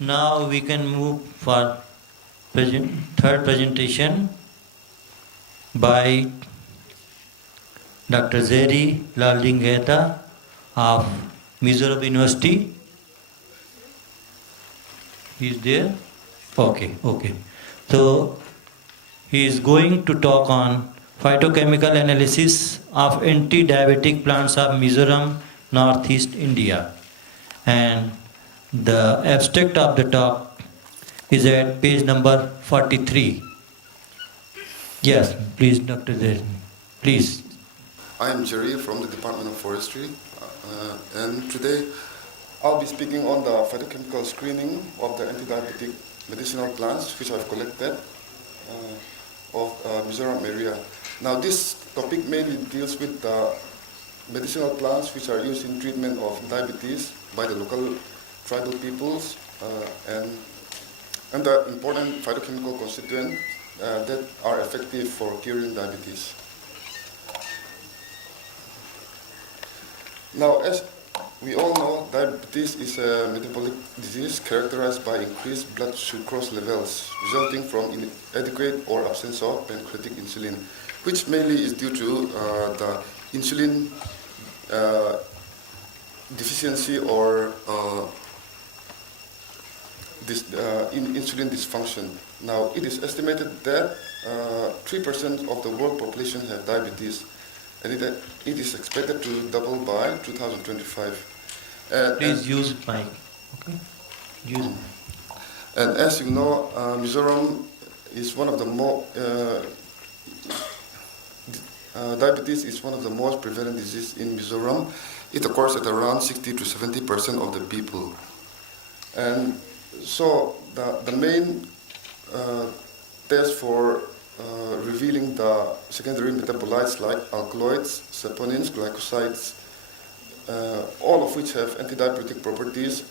Now we can move for third presentation by Dr. Xray Laldingeta of Mizoram University. He is there? Okay. So he is going to talk on phytochemical analysis of anti-diabetic plants of Mizoram, Northeast India. And the abstract of the talk is at page number 43. Yes, please, Dr. Xray. Please. I am Xray from the Department of Forestry, and today I'll be speaking on the phytochemical screening of the anti-diabetic medicinal plants which I've collected of Mizoram area. Now this topic mainly deals with the medicinal plants which are used in treatment of diabetes by the local tribal peoples and the important phytochemical constituents that are effective for curing diabetes. Now, as we all know, diabetes is a metabolic disease characterized by increased blood sucrose levels resulting from inadequate or absence of pancreatic insulin, which mainly is due to the insulin deficiency or insulin dysfunction. Now, it is estimated that 3% of the world population have diabetes, and it is expected to double by 2025. Please use mic. Okay. And as you know, Mizoram is one of the diabetes is one of the most prevalent diseases in Mizoram. It occurs at around 60 to 70% of the people. And so the main test for revealing the secondary metabolites like alkaloids, saponins, glycosides, all of which have antidiabetic properties,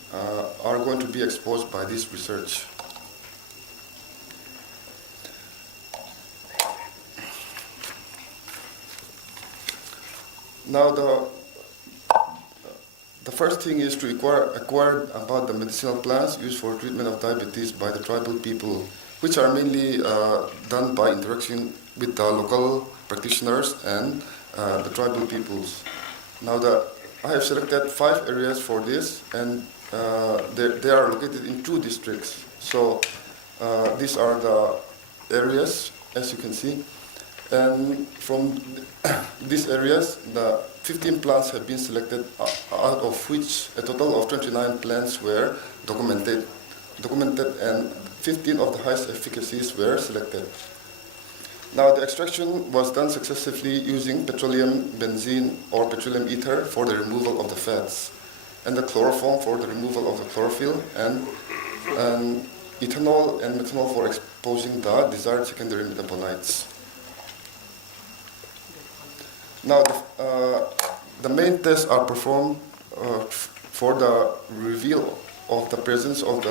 are going to be exposed by this research. Now the first thing is to acquire about the medicinal plants used for treatment of diabetes by the tribal people, which are mainly done by interaction with the local practitioners and the tribal peoples. Now I have selected 5 areas for this, and they are located in 2 districts. So these are the areas, as you can see. And from these areas, the 15 plants have been selected, out of which a total of 29 plants were documented, and 15 of the highest efficacies were selected. Now the extraction was done successfully using petroleum benzene or petroleum ether for the removal of the fats, and the chloroform for the removal of the chlorophyll, and ethanol and methanol for exposing the desired secondary metabolites. Now the main tests are performed for the reveal of the presence or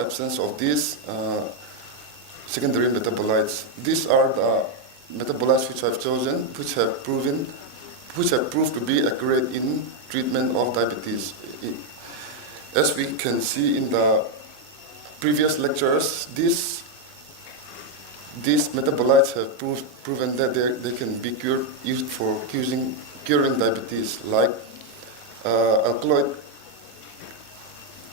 absence of these secondary metabolites. These are the metabolites which I've chosen, which have proved to be accurate in treatment of diabetes. As we can see in the previous lectures, these metabolites have proven that they can be used for curing diabetes, like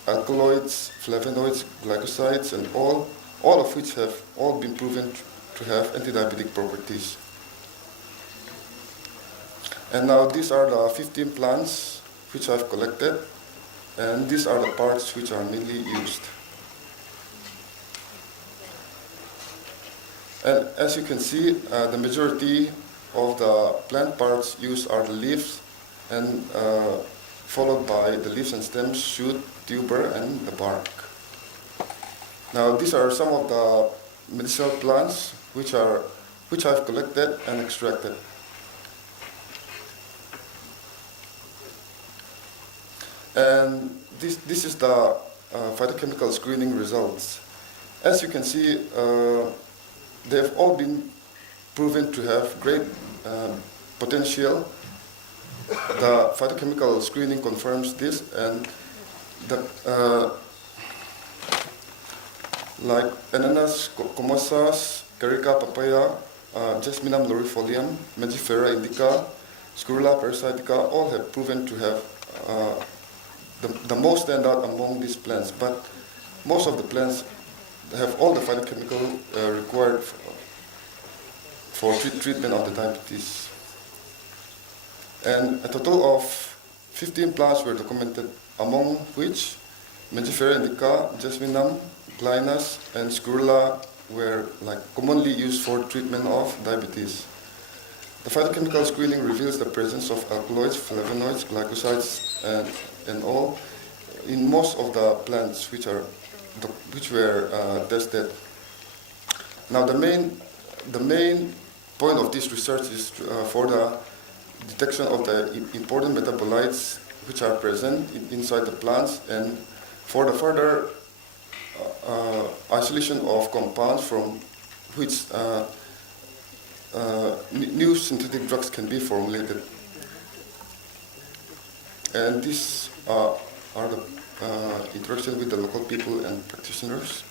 alkaloids, flavonoids, glycosides, and all of which have all been proven to have anti-diabetic properties. And now these are the 15 plants which I've collected, and these are the parts which are mainly used. And as you can see, the majority of the plant parts used are the leaves, and followed by the leaves and stems, shoot, tuber, and the bark. Now these are some of the medicinal plants which I've collected and extracted. And this is the phytochemical screening results. As you can see, they've all been proven to have great potential. The phytochemical screening confirms this, and like Ananas comosas, Carica papaya, Jasminum laurifolium, Mangifera indica, Scurula parasitica, all have proven to have the most standout among these plants. But most of the plants have all the phytochemical required for treatment of the diabetes. And a total of 15 plants were documented, among which Mangifera indica, Jasminum, Glynas, and Scurula were commonly used for treatment of diabetes. The phytochemical screening reveals the presence of alkaloids, flavonoids, glycosides, and all in most of the plants which were tested. Now the main point of this research is for the detection of the important metabolites which are present inside the plants, and for the further isolation of compounds from which new synthetic drugs can be formulated. And these are the interaction with the local people and practitioners.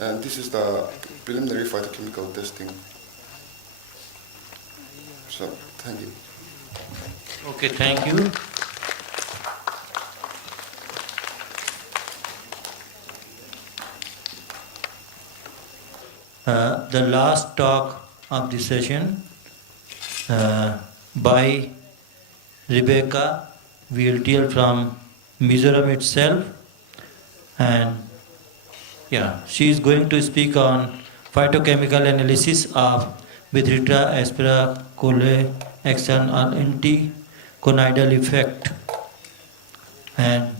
And this is the preliminary phytochemical testing. So, thank you. Okay, thank you. The last talk of the session by Rebecca VLTL from Mizoram itself, and she is going to speak on phytochemical analysis of Bithritia aspera cole action on anticonidal effect, and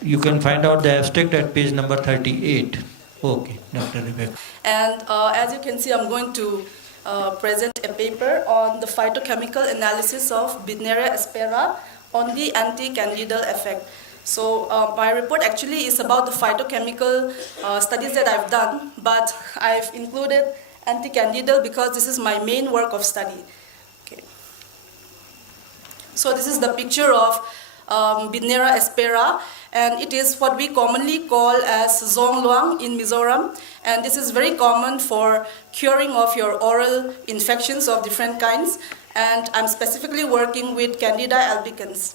you can find out the abstract at page number 38. Okay, Dr. Rebecca. And as you can see, I'm going to present a paper on the phytochemical analysis of Banaras Parra on the anti-candidal effect. So my report actually is about the phytochemical studies that I've done, but I've included anti-candidal because this is my main work of study. Okay. So this is the picture of Banaras Parra, and it is what we commonly call as zongluang in Mizoram, and this is very common for curing of your oral infections of different kinds, and I'm specifically working with Candida albicans.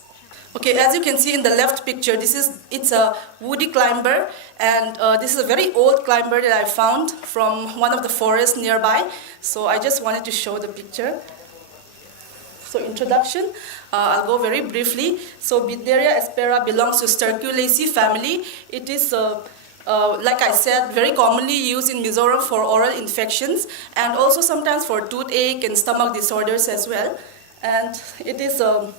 Okay, as you can see in the left picture, it's a woody climber, and this is a very old climber that I found from one of the forests nearby, so I just wanted to show the picture. So introduction, I'll go very briefly. So Banaras Parra belongs to Sterculaceae family. It is, like I said, very commonly used in Mizoram for oral infections and also sometimes for toothache and stomach disorders as well. And it is a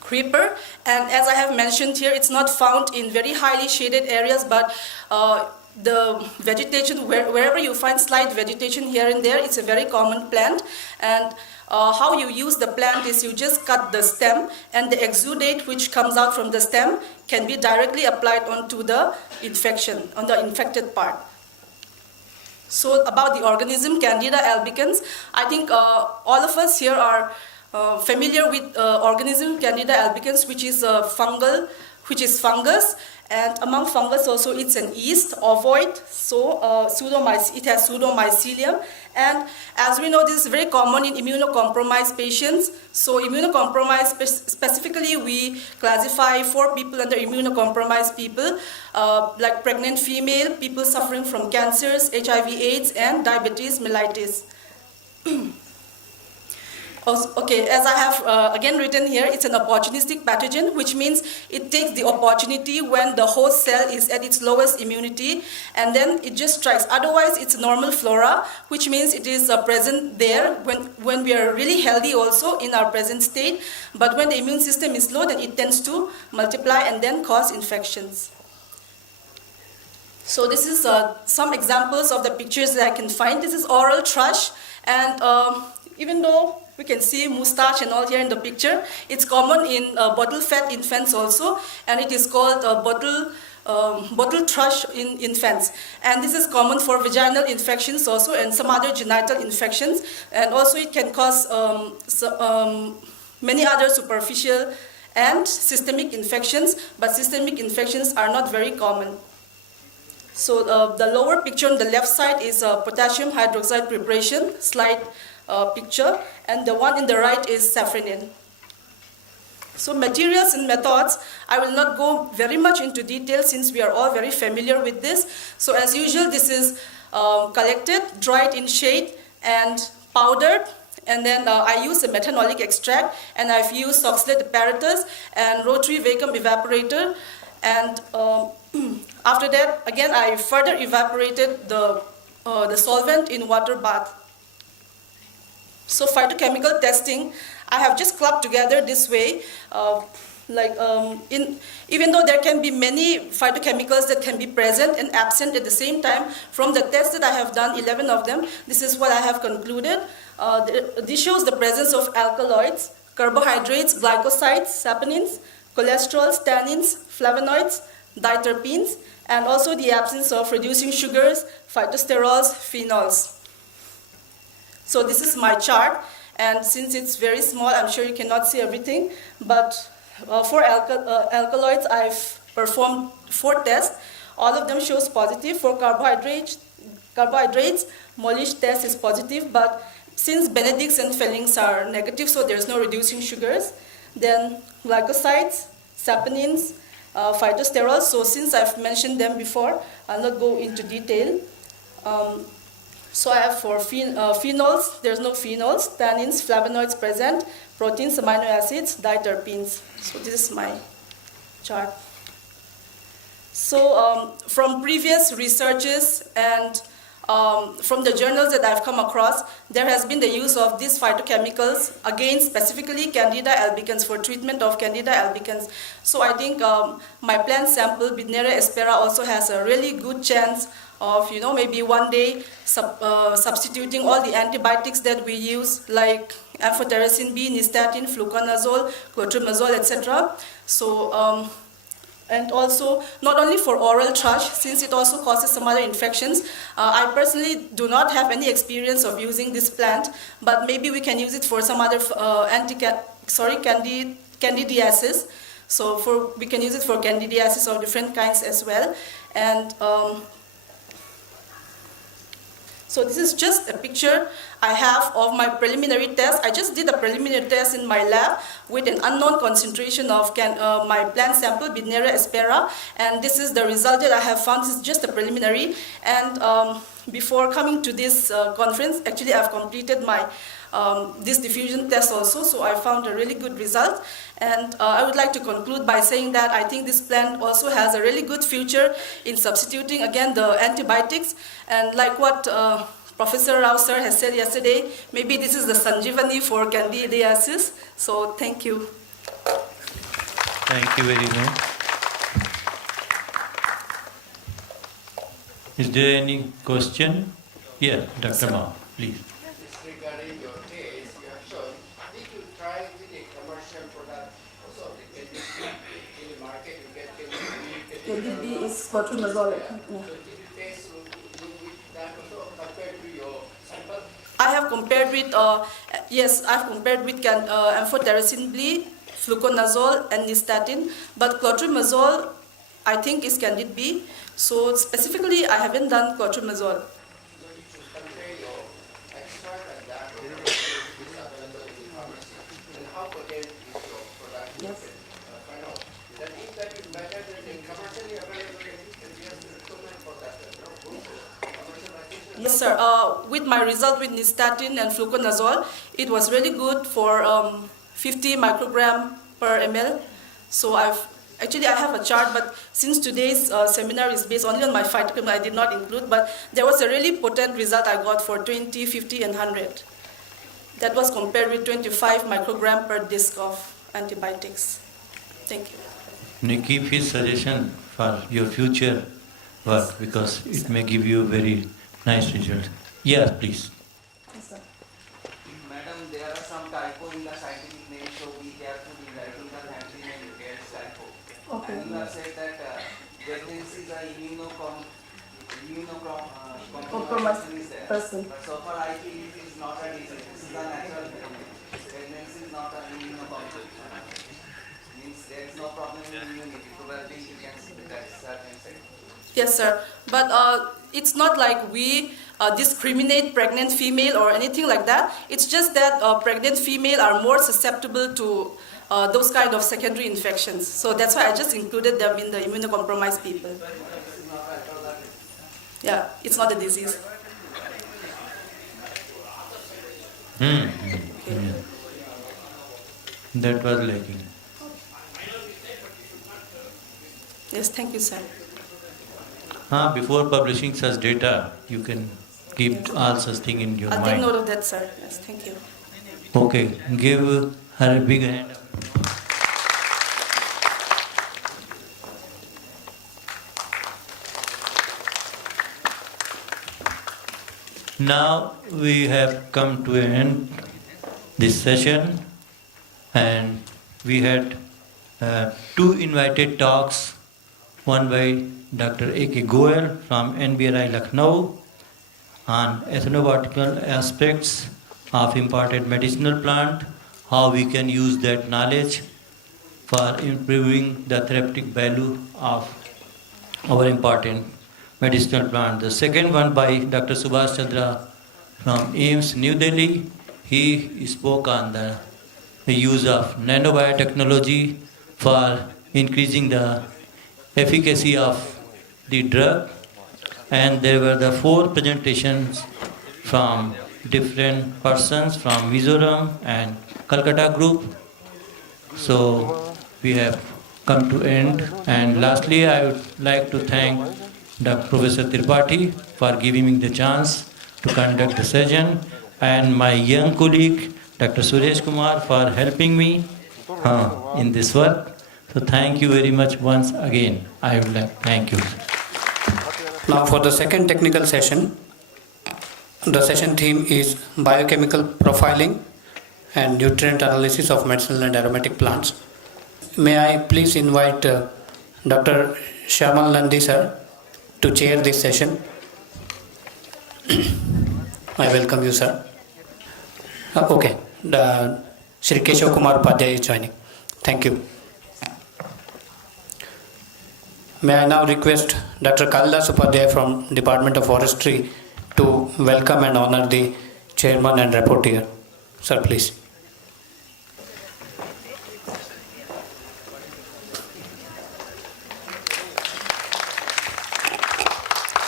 creeper, and as I have mentioned here, it's not found in very highly shaded areas, but the vegetation, wherever you find slight vegetation here and there, it's a very common plant. And how you use the plant is you just cut the stem, and the exudate which comes out from the stem can be directly applied onto the infection, on the infected part. So about the organism Candida albicans, I think all of us here are familiar with organism Candida albicans, which is fungus, and among fungus also it's an yeast, ovoid, so it has pseudomycelium, and as we know, this is very common in immunocompromised patients. So immunocompromised, specifically we classify 4 people under immunocompromised people, like pregnant female, people suffering from cancers, HIV/AIDS, and diabetes mellitus. Okay, as I have again written here, it's an opportunistic pathogen, which means it takes the opportunity when the host cell is at its lowest immunity, and then it just strikes. Otherwise, it's normal flora, which means it is present there when we are really healthy also in our present state. But when the immune system is low, then it tends to multiply and then cause infections. So this is some examples of the pictures that I can find. This is oral thrush, and even though we can see moustache and all here in the picture, it's common in bottle-fed infants also, and it is called bottle thrush in infants. And this is common for vaginal infections also and some other genital infections, and also it can cause many other superficial and systemic infections, but systemic infections are not very common. So the lower picture on the left side is a potassium hydroxide preparation, slide picture, and the one in the right is safranin. So materials and methods, I will not go very much into detail since we are all very familiar with this. So as usual, this is collected, dried in shade, and powdered. And then I use a methanolic extract, and I've used oxalate apparatus and rotary vacuum evaporator. And after that, again, I further evaporated the solvent in water bath. So phytochemical testing, I have just clubbed together this way. Even though there can be many phytochemicals that can be present and absent at the same time, from the tests that I have done, 11 of them, this is what I have concluded. This shows the presence of alkaloids, carbohydrates, glycosides, saponins, cholesterol, tannins, flavonoids, diterpenes, and also the absence of reducing sugars, phytosterols, phenols. So this is my chart, and since it's very small, I'm sure you cannot see everything, but for alkaloids, I've performed 4 tests. All of them shows positive. For carbohydrates, Molish test is positive, but since Benedict's and Fellings are negative, so there's no reducing sugars. Then glycosides, saponins, phytosterols. So since I've mentioned them before, I'll not go into detail. So I have for phenols, there's no phenols, tannins, flavonoids present, proteins, amino acids, diterpenes. So this is my chart. So from previous researches and from the journals that I've come across, there has been the use of these phytochemicals, again specifically Candida albicans, for treatment of Candida albicans. So I think my plant sample, Bidnera aspera, also has a really good chance of, maybe one day substituting all the antibiotics that we use, like amphotericin B, nystatin, fluconazole, clotrimazole, etc. So, and also not only for oral thrush, since it also causes some other infections. I personally do not have any experience of using this plant, but maybe we can use it for some other candidiasis. So we can use it for candidiasis of different kinds as well. And so this is just a picture I have of my preliminary test. I just did a preliminary test in my lab with an unknown concentration of my plant sample, Bidnera aspera, and this is the result that I have found. This is just a preliminary, and before coming to this conference, actually I've completed my this diffusion test also, so I found a really good result. And I would like to conclude by saying that I think this plant also has a really good future in substituting again the antibiotics, and like what Professor Rao sir has said yesterday, maybe this is the Sanjivani for candidiasis. So thank you. Thank you very much. Is there any question? Yeah, Dr. Ma, please. Regarding your case, you have shown, did you try with a commercial product also? In the market, you get Candida is clotrimazole. So did you taste with that also compared to your sample? I have compared with, yes, I've compared with amphotericin B, fluconazole, and nystatin, but clotrimazole, I think, is Candida B. So specifically, I haven't done clotrimazole. So you should compare your extract and that product is available in the pharmacy. And how potent is your product? Yes. You can find out. That if that is better than the commercially available, then we have to recommend for that. Yes, sir. With my result with nystatin and fluconazole, it was really good for 50 microgram per ml. So I have a chart, but since today's seminar is based only on my phytochemical, I did not include, but there was a really potent result I got for 20, 50, and 100. That was compared with 25 microgram per disc of antibiotics. Thank you. Can you keep his suggestion for your future work, because it may give you very nice results. Yes, please. Yes, sir. Madam, there are some typo in the scientific name, so we have to be writing the family name against typo. Okay. And you have said that pregnancy is a Compromised immunocompromised is there. person. But so far I feel it is not a disease. This is a natural pregnancy. Pregnancy is not an immunocompromised. Yes, sir. But it's not like we discriminate pregnant female or anything like that. It's just that pregnant female are more susceptible to those kind of secondary infections. So that's why I just included them in the immunocompromised people. Yeah, it's not a disease. Yeah. That was lacking. Yes, thank you, sir. Before publishing such data, you can keep all such thing in your I'll take mind. note of that, sir. Yes, thank you. Okay, give her a big hand. Now we have come to an end this session, and we had two invited talks, one by Dr. A.K. Goel from NBRI Lucknow on ethnobotanical aspects of imported medicinal plant, how we can use that knowledge for improving the therapeutic value of our important medicinal plant. The second one by Dr. Subhash Chandra from AIMS, New Delhi. He spoke on the use of nanobiotechnology for increasing the efficacy of the drug. And there were the four presentations from different persons from Mizoram and Calcutta group. So we have come to end. And lastly, I would like to thank Dr. Professor Tripathi for giving me the chance to conduct the session, and my young colleague Dr. Suresh Kumar for helping me in this work. So thank you very much once again. I would like to thank you. Now for the second technical session, the session theme is biochemical profiling and nutrient analysis of medicinal and aromatic plants. May I please invite Dr. Shyamal Nandi sir to chair this session. I welcome you, sir. Okay, Shri Keshav Kumar Upadhyay is joining. Thank you. May I now request Dr. Kalidas Upadhyay from Department of Forestry to welcome and honor the chairman and rapporteur. Sir, please.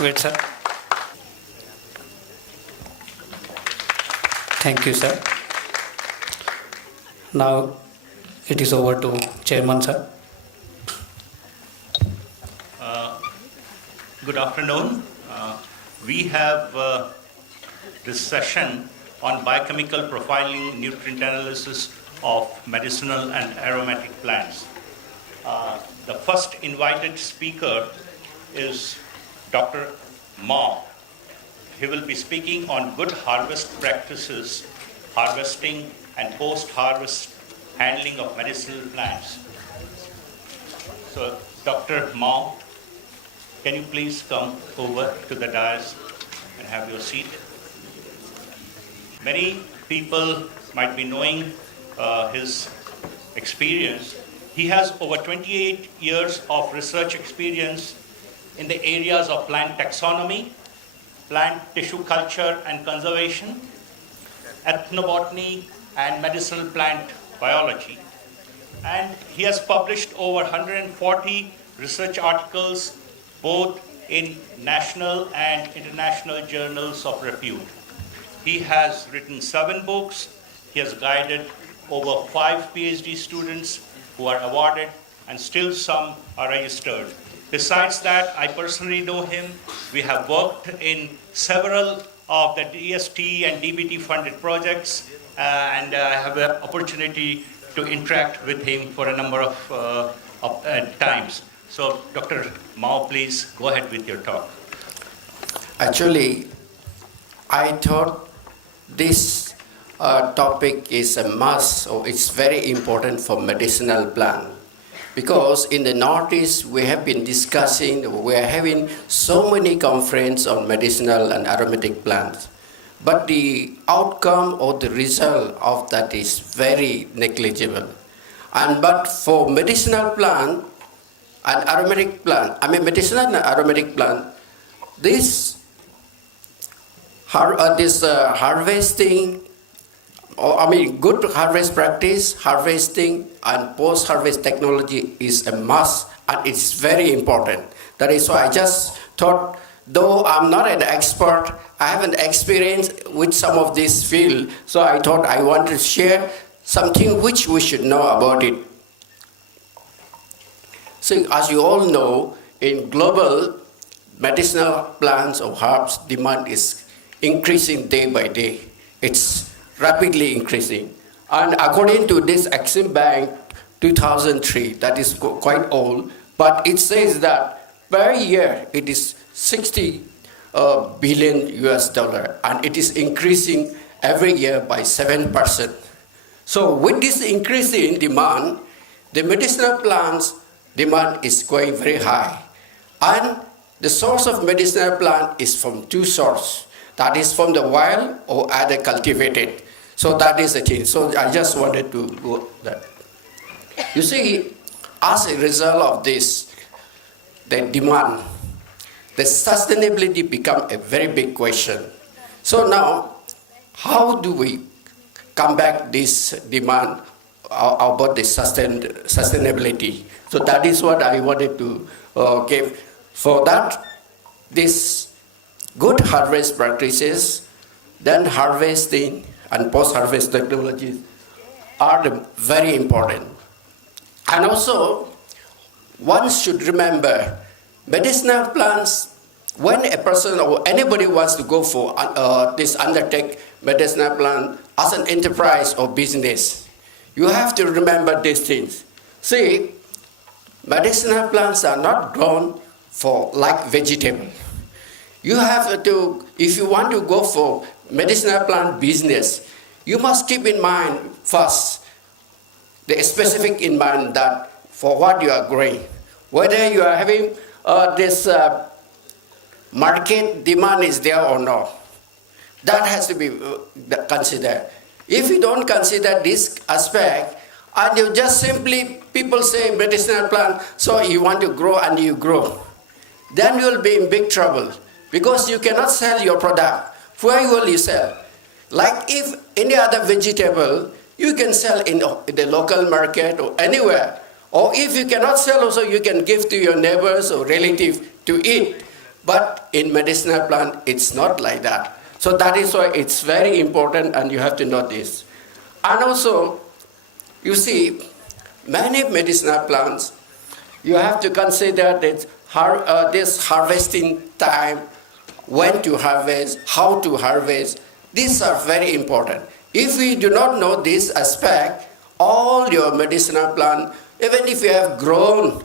Wait, sir. Thank you, sir. Now it is over to chairman, sir. Good afternoon. We have this session on biochemical profiling, nutrient analysis of medicinal and aromatic plants. The first invited speaker is Dr. Mao. He will be speaking on good harvest practices, harvesting and post-harvest handling of medicinal plants. So, Dr. Mao, can you please come over to the dais and have your seat? Many people might be knowing his experience. He has over 28 years of research experience in the areas of plant taxonomy, plant tissue culture and conservation, ethnobotany and medicinal plant biology. And he has published over 140 research articles both in national and international journals of repute. He has written 7 books. He has guided over 5 PhD students who are awarded, and still some are registered. Besides that, I personally know him. We have worked in several of the DST and DBT funded projects, and I have the opportunity to interact with him for a number of times. So, Dr. Mao, please go ahead with your talk. Actually, I thought this topic is a must, or it's very important for medicinal plant. Because in the Northeast, we have been discussing, we are having so many conferences on medicinal and aromatic plants. But the outcome or the result of that is very negligible. But for medicinal plant, an aromatic plant, medicinal and aromatic plant, this harvesting, good harvest practice, harvesting and post-harvest technology is a must, and it's very important. That is why I just thought, though I'm not an expert, I haven't experienced with some of this field, so I thought I want to share something which we should know about it. So as you all know, in global medicinal plants or herbs, demand is increasing day by day. It's rapidly increasing. And according to this Exim Bank 2003, that is quite old, but it says that per year it is 60 billion US dollar, and it is increasing every year by 7%. So with this increase in demand, the medicinal plants demand is going very high. And the source of medicinal plant is from two sources. That is from the wild or either cultivated. So that is the thing. So I just wanted to go that. You see, as a result of this, the demand, the sustainability become a very big question. So now, how do we combat this demand about the sustainability? So that is what I wanted to give. For that, this good harvest practices, then harvesting and post-harvest technologies are very important. And also, one should remember, medicinal plants, when a person or anybody wants to go for this undertake medicinal plant as an enterprise or business, you have to remember these things. See, medicinal plants are not grown for like vegetable. You have to, if you want to go for medicinal plant business, you must keep in mind first, the specific in mind that for what you are growing, whether you are having this market demand is there or not. That has to be considered. If you don't consider this aspect, and you just simply, people say medicinal plant, so you want to grow and you grow, then you will be in big trouble because you cannot sell your product. Where will you sell? Like if any other vegetable, you can sell in the local market or anywhere. Or if you cannot sell also, you can give to your neighbors or relatives to eat. But in medicinal plant, it's not like that. So that is why it's very important, and you have to know this. And also, you see, many medicinal plants, you have to consider that this harvesting time, when to harvest, how to harvest. These are very important. If we do not know this aspect, all your medicinal plant, even if you have grown,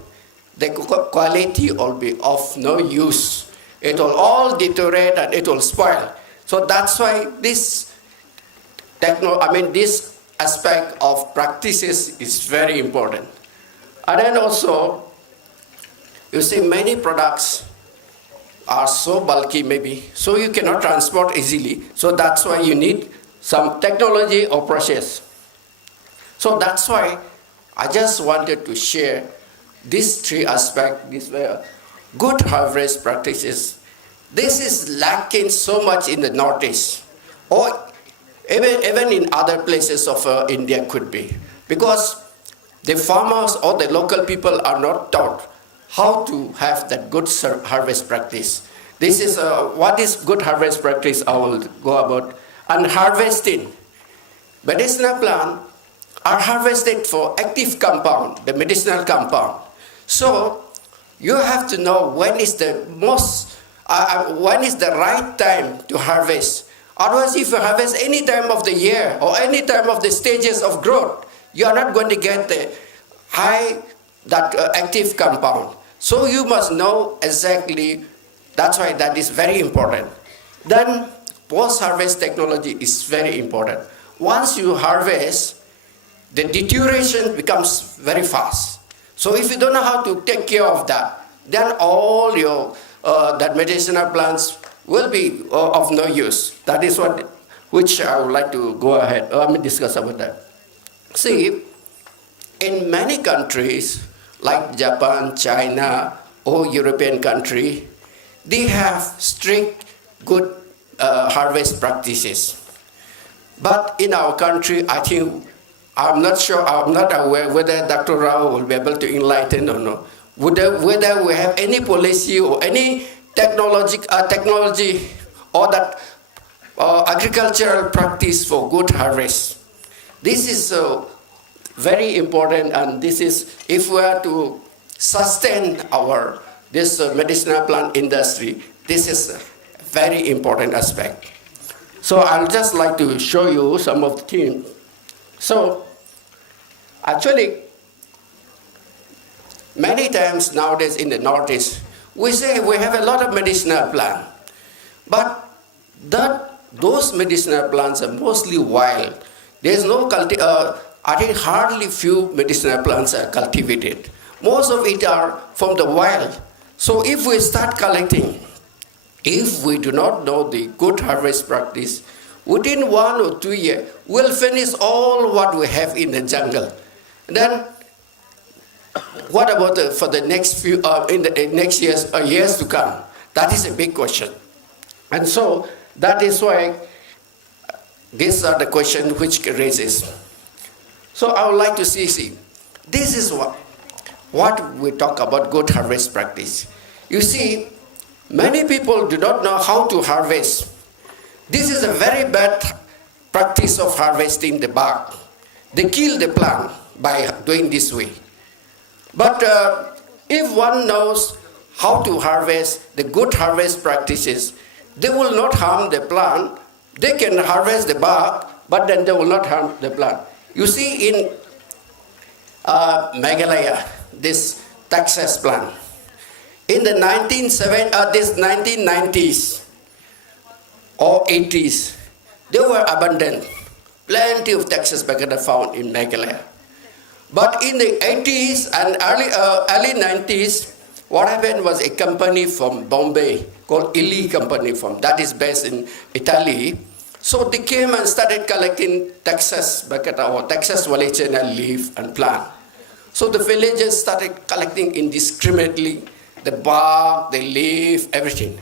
the quality will be of no use. It will all deteriorate and it will spoil. So that's why this this aspect of practices is very important. And then also, you see many products are so bulky maybe, so you cannot transport easily. So that's why you need some technology or process. So that's why I just wanted to share these three aspects, these good harvest practices. This is lacking so much in the Northeast, or even in other places of India could be, because the farmers or the local people are not taught how to have that good harvest practice. This is what is good harvest practice I will go about. And harvesting. Medicinal plants are harvested for active compound, the medicinal compound. So you have to know when is the right time to harvest. Otherwise, if you harvest any time of the year or any time of the stages of growth, you are not going to get the high active compound. So you must know exactly. That's why that is very important. Then post-harvest technology is very important. Once you harvest, the deterioration becomes very fast. So if you don't know how to take care of that, then all your that medicinal plants will be of no use. That is which I would like to go ahead. Discuss about that. See, in many countries, like Japan, China, or European country, they have strict, good harvest practices. But in our country, I think, I'm not sure, I'm not aware whether Dr. Rao will be able to enlighten or not, whether we have any policy or any technology or that agricultural practice for good harvest. This is very important, and this is, if we are to sustain this medicinal plant industry, this is a very important aspect. So I'll just like to show you some of the things. So actually, many times nowadays in the Northeast, we say we have a lot of medicinal plants, but those medicinal plants are mostly wild. There's no I think hardly few medicinal plants are cultivated. Most of it are from the wild. So if we start collecting, if we do not know the good harvest practice, within 1 or 2 years, we'll finish all what we have in the jungle. Then, what about for the next few in the next years to come? That is a big question. And so that is why these are the questions which raises. So I would like to see this is what we talk about good harvest practice. You see, many people do not know how to harvest. This is a very bad practice of harvesting the bark. They kill the plant by doing this way. But if one knows how to harvest, the good harvest practices, they will not harm the plant. They can harvest the bark, but then they will not harm the plant. You see in Meghalaya, this Texas plant, in the 1990s or 80s, they were abundant. Plenty of Texas baccarat found in Meghalaya. But in the 80s and early 90s, what happened was a company from Bombay called Illy Company that is based in Italy. So they came and started collecting Texas baccarat or Texas Vallecina leaf and plant. So the villagers started collecting indiscriminately the bark, the leaf, everything.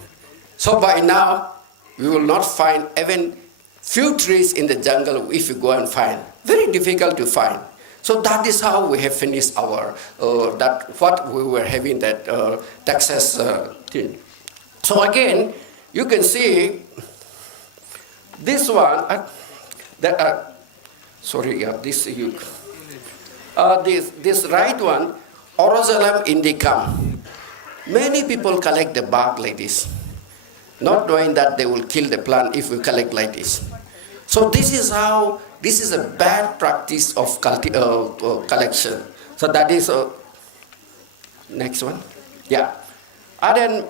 So by now, we will not find even few trees in the jungle if you go and find. Very difficult to find. So that is how we have finished our, what we were having that Texas thing. So again, you can see this one, this right one, Orosalum indicum. Many people collect the bark like this, not knowing that they will kill the plant if we collect like this. So this is a bad practice of collection. So that is, next one, yeah. And then,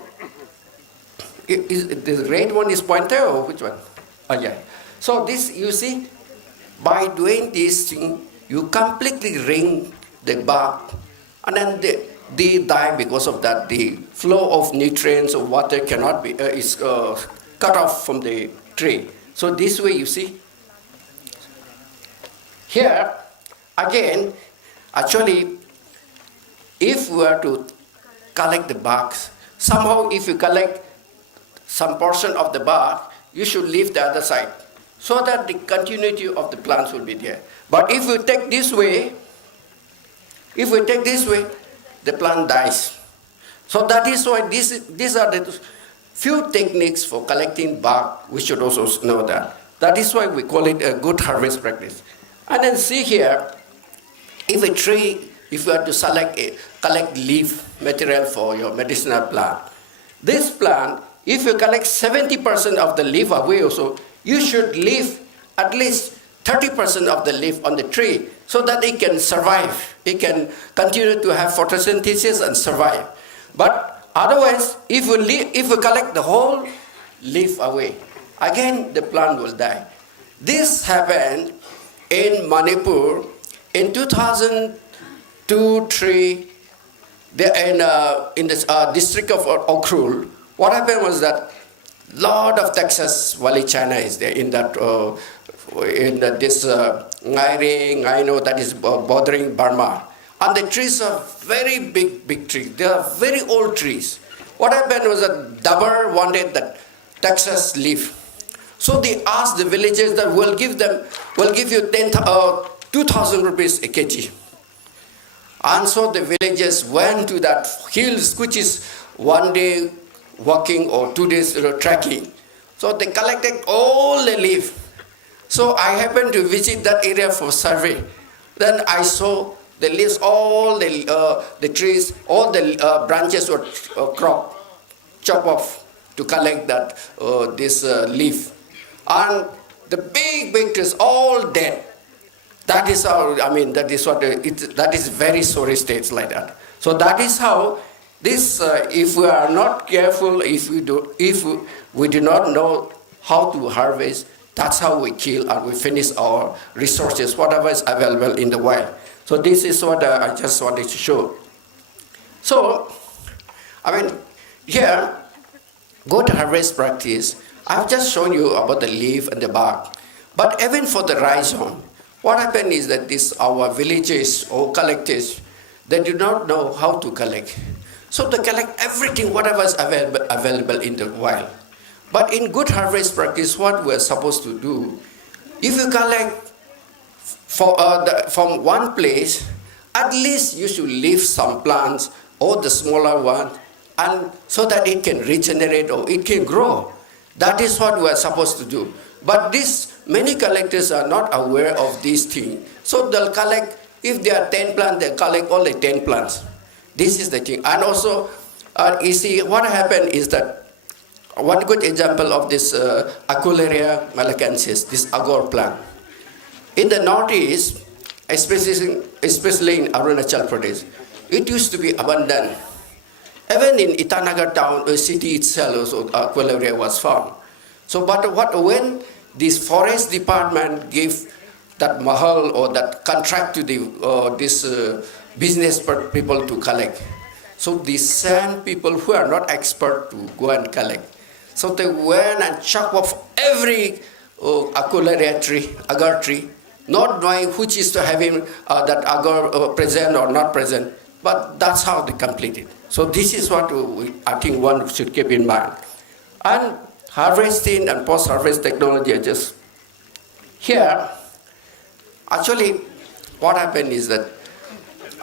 the red one is pointer or which one? Oh yeah. So this, you see, by doing this thing, you completely ring the bark, and then they die because of that. The flow of nutrients or water cannot be is cut off from the tree. So this way, you see. Here, again, actually, if we were to collect the barks, somehow if you collect some portion of the bark, you should leave the other side, so that the continuity of the plants will be there. But if we take this way, the plant dies. So that is why these are the few techniques for collecting bark. We should also know that. That is why we call it a good harvest practice. And then see here, if you are to collect leaf material for your medicinal plant, this plant, if you collect 70% of the leaf away also, you should leave at least 30% of the leaf on the tree so that it can survive. It can continue to have photosynthesis and survive. But otherwise, if you collect the whole leaf away, again the plant will die. This happened in Manipur in 2002-03, in the district of Ukhrul. What happened was that lot of Texas Vallecina is there in that this Xray, that is bordering Burma. And the trees are very big trees. They are very old trees. What happened was that Dabar wanted that Texas leaf. So they asked the villagers that we'll give you 2,000 rupees a kg. And so the villagers went to that hills, which is 1 day walking or 2 days trekking. So they collected all the leaf. So I happened to visit that area for survey. Then I saw the leaves, all the trees, all the branches were chopped off to collect that this leaf. And the big trees all dead. That is how, that is what, that is very sorry states like that. So that is how this, if we are not careful, if we do not know how to harvest, that's how we kill and we finish our resources, whatever is available in the wild. So this is what I just wanted to show. So, here, good harvest practice, I've just shown you about the leaf and the bark. But even for the rhizome, what happened is that our villagers or collectors, they do not know how to collect. So they collect everything, whatever is available in the wild. But in good harvest practice, what we're supposed to do, if you collect from one place, at least you should leave some plants or the smaller one, and so that it can regenerate or it can grow. That is what we're supposed to do. But many collectors are not aware of these things. So they'll collect, if there are 10 plants, they'll collect all the 10 plants. This is the thing. And also, you see, what happened is that one good example of this Aquilaria malacensis, this agar plant. In the northeast, especially in Arunachal Pradesh, it used to be abundant. Even in Itanagar town, a city itself, also Aquilaria was found. So, but when this forest department gave that mahal or that contract to this business people to collect, so they send people who are not expert to go and collect. So they went and chop off every Aquilaria tree, agar tree, not knowing which is to having that agar present or not present. But that's how they completed. So this is what I think one should keep in mind. And harvesting and post-harvest technology are just here. Actually, what happened is that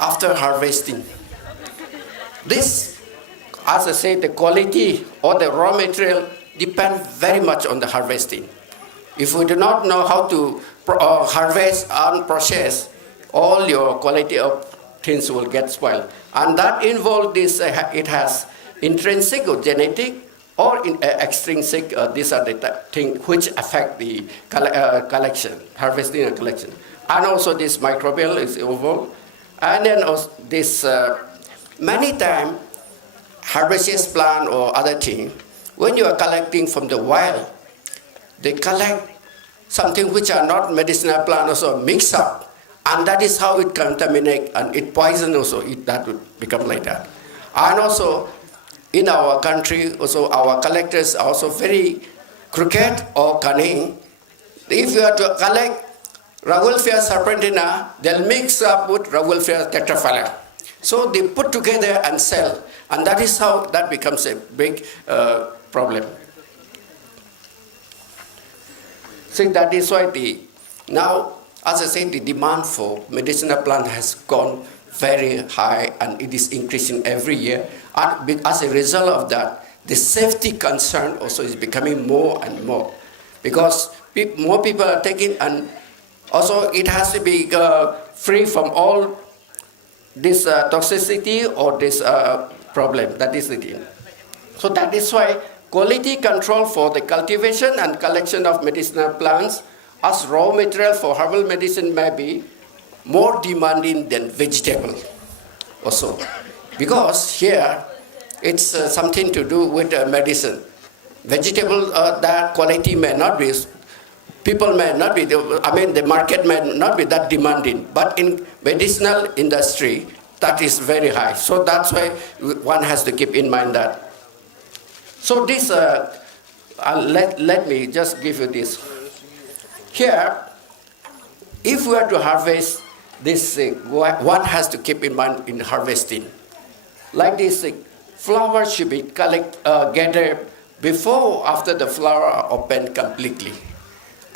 after harvesting, this, as I said, the quality or the raw material depends very much on the harvesting. If we do not know how to harvest and process, all your quality of things will get spoiled. And that involves this, it has intrinsic or genetic or extrinsic, these are the things which affect the collection, harvesting and collection. And also this microbial is involved. And then also this, many times, herbaceous plant or other thing, when you are collecting from the wild, they collect something which are not medicinal plant also mix up, and that is how it contaminate and it poison also, that would become like that. And also in our country, also our collectors are also very crooked or cunning. If you are to collect Rauwolfia serpentina, they'll mix up with Rauwolfia tetraphylla. So they put together and sell. And that is how that becomes a big problem. So that is why now, as I said, the demand for medicinal plant has gone very high and it is increasing every year. And as a result of that, the safety concern also is becoming more and more. Because more people are taking, and also it has to be free from all this toxicity or this problem. That is the thing. So that is why quality control for the cultivation and collection of medicinal plants as raw material for herbal medicine may be more demanding than vegetable also. Because here it's something to do with medicine. Vegetable, that quality may not be, people may not be, the market may not be that demanding. But in medicinal industry, that is very high. So that's why one has to keep in mind that. So this, let me just give you this. Here, if we are to harvest this one has to keep in mind in harvesting. Like this, flower should be gathered before after the flower are opened completely.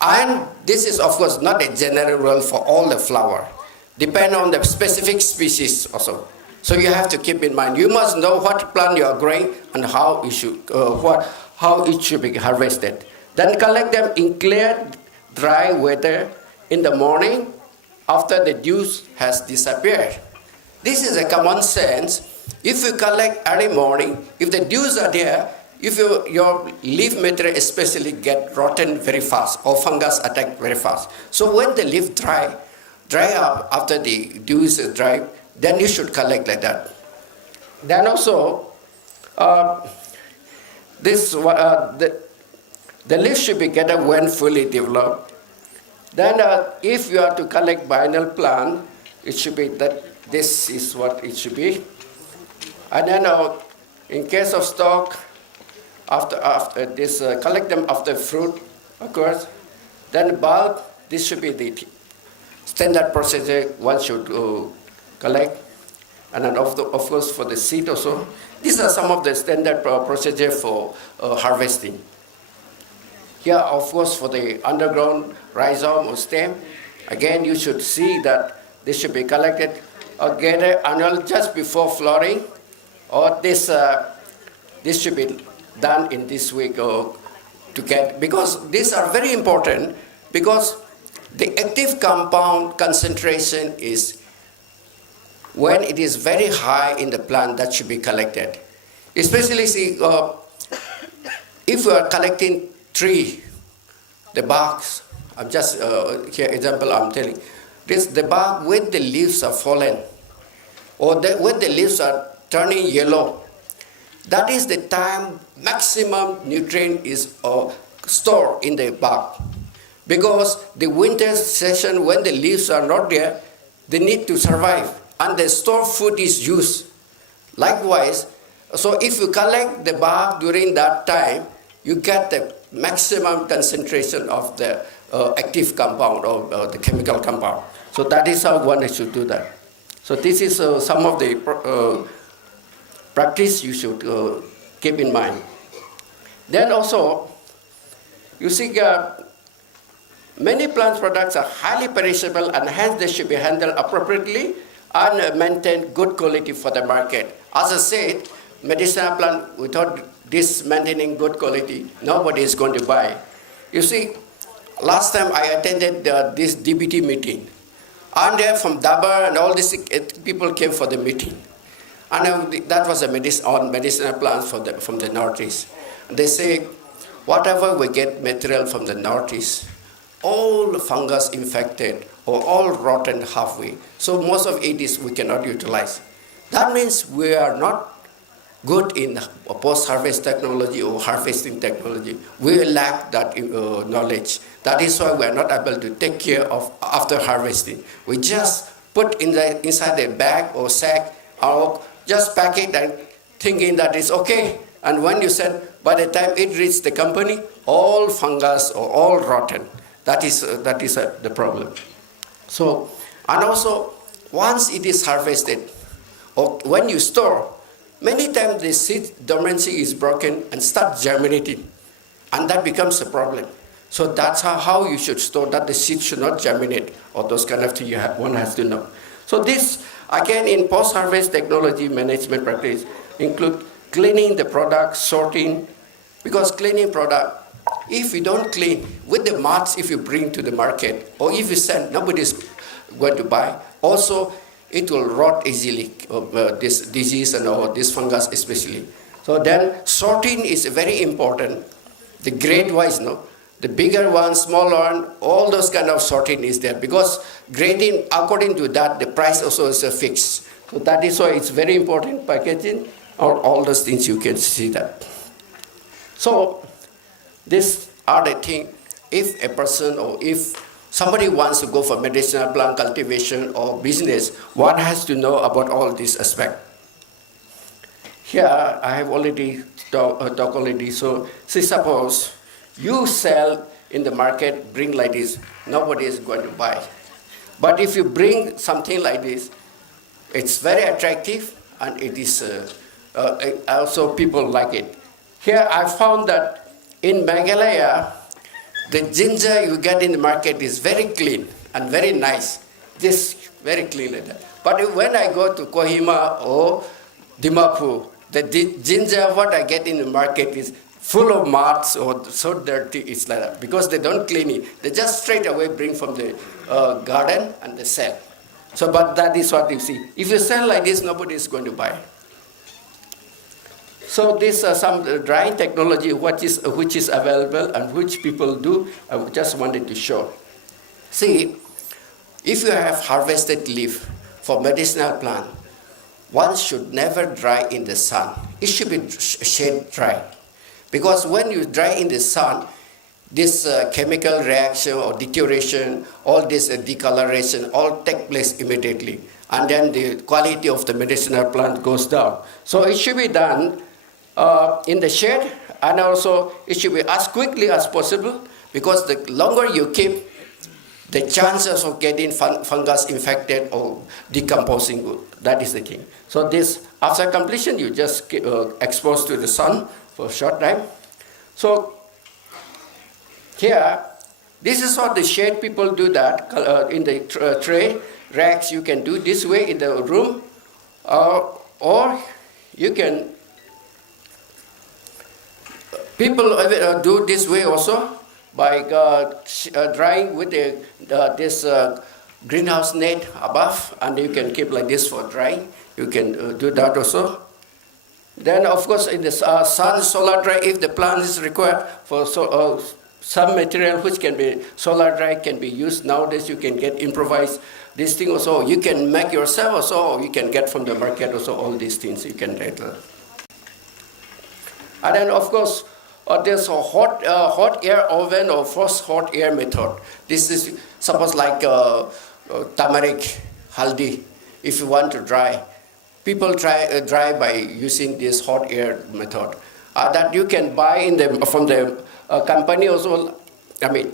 And this is of course not a general rule for all the flower. Depend on the specific species also. So you have to keep in mind. You must know what plant you are growing and how it should be harvested. Then collect them in clear, dry weather in the morning after the dew has disappeared. This is a common sense. If you collect early morning, if the dews are there, if your leaf material especially get rotten very fast or fungus attack very fast. So when the leaf dry up after the dew is dry, then you should collect like that. Then also, the leaf should be gathered when fully developed. Then if you are to collect biennial plant, it should be that this is what it should be. And then in case of stock, after this, collect them after fruit occurs. Then bulb, this should be the standard procedure one should collect. And then of course for the seed also. These are some of the standard procedure for harvesting. Here of course for the underground rhizome or stem, again you should see that this should be collected or gathered annual just before flowering, or this should be done in this week to get, because these are very important, because the active compound concentration is when it is very high in the plant that should be collected. Especially see, if we are collecting tree, the barks, I'm just here example I'm telling, the bark when the leaves are fallen, or when the leaves are turning yellow, that is the time maximum nutrient is stored in the bark. Because the winter session when the leaves are not there, they need to survive and the stored food is used. Likewise, so if you collect the bark during that time, you get the maximum concentration of the active compound or the chemical compound. So that is how one should do that. So this is some of the practice you should keep in mind. Then also, you see many plant products are highly perishable and hence they should be handled appropriately and maintain good quality for the market. As I said, medicinal plant without this maintaining good quality, nobody is going to buy. You see, last time I attended this DBT meeting, and there from Dabar and all these people came for the meeting. And that was on medicinal plants from the Northeast. They say, whatever we get material from the Northeast, all fungus infected or all rotten halfway. So most of it is we cannot utilize. That means we are not good in post-harvest technology or harvesting technology. We lack that knowledge. That is why we are not able to take care of after harvesting. We just put inside a bag or sack or just pack it and thinking that it's okay. And when you send, by the time it reaches the company, all fungus or all rotten. That is the problem. So, and also, once it is harvested, or when you store, many times the seed dormancy is broken and start germinating, and that becomes a problem. So that's how you should store that the seed should not germinate, or those kind of things one has to know. So this, again, in post-harvest technology management practice, include cleaning the product, sorting, because cleaning product, if you don't clean, with the moths if you bring to the market, or if you send, nobody is going to buy. Also, it will rot easily, this disease and all, this fungus especially. So then, sorting is very important. The grade-wise, no? The bigger one, smaller one, all those kind of sorting is there. Because grading, according to that, the price also is fixed. So that is why it's very important, packaging, or all those things you can see that. So, these are the things, if a person or if somebody wants to go for medicinal plant cultivation or business, one has to know about all these aspects. Here, I have already talked already. So, see, suppose you sell in the market, bring like this, nobody is going to buy. But if you bring something like this, it's very attractive and it is also people like it. Here I found that in Meghalaya, the ginger you get in the market is very clean and very nice. This very clean like that. But when I go to Kohima or Dimapur, the ginger what I get in the market is full of marks or so dirty, it's like that. Because they don't clean it. They just straight away bring from the garden and they sell. So, but that is what you see. If you sell like this, nobody is going to buy. So these are some drying technology which is available and which people do. I just wanted to show. See, if you have harvested leaf for medicinal plant, one should never dry in the sun. It should be shade dry. Because when you dry in the sun, this chemical reaction or deterioration, all this decoloration, all take place immediately. And then the quality of the medicinal plant goes down. So it should be done in the shade, and also it should be as quickly as possible, because the longer you keep, the chances of getting fungus infected or decomposing good. That is the thing. So this, after completion, you just expose to the sun for a short time. So here, this is what the shade people do that in the tray racks. You can do this way in the room, or you can. People do this way also by drying with this greenhouse net above, and you can keep like this for drying. You can do that also. Then, of course, in the sun, solar dry, if the plant is required for some material which can be solar dry can be used. Nowadays, you can get improvised this thing also. You can make yourself also, or you can get from the market also. All these things you can get. And then, of course, there's a hot air oven or frost hot air method. This is suppose like turmeric, haldi. If you want to dry, people dry by using this hot air method. That you can buy from the company also. I mean,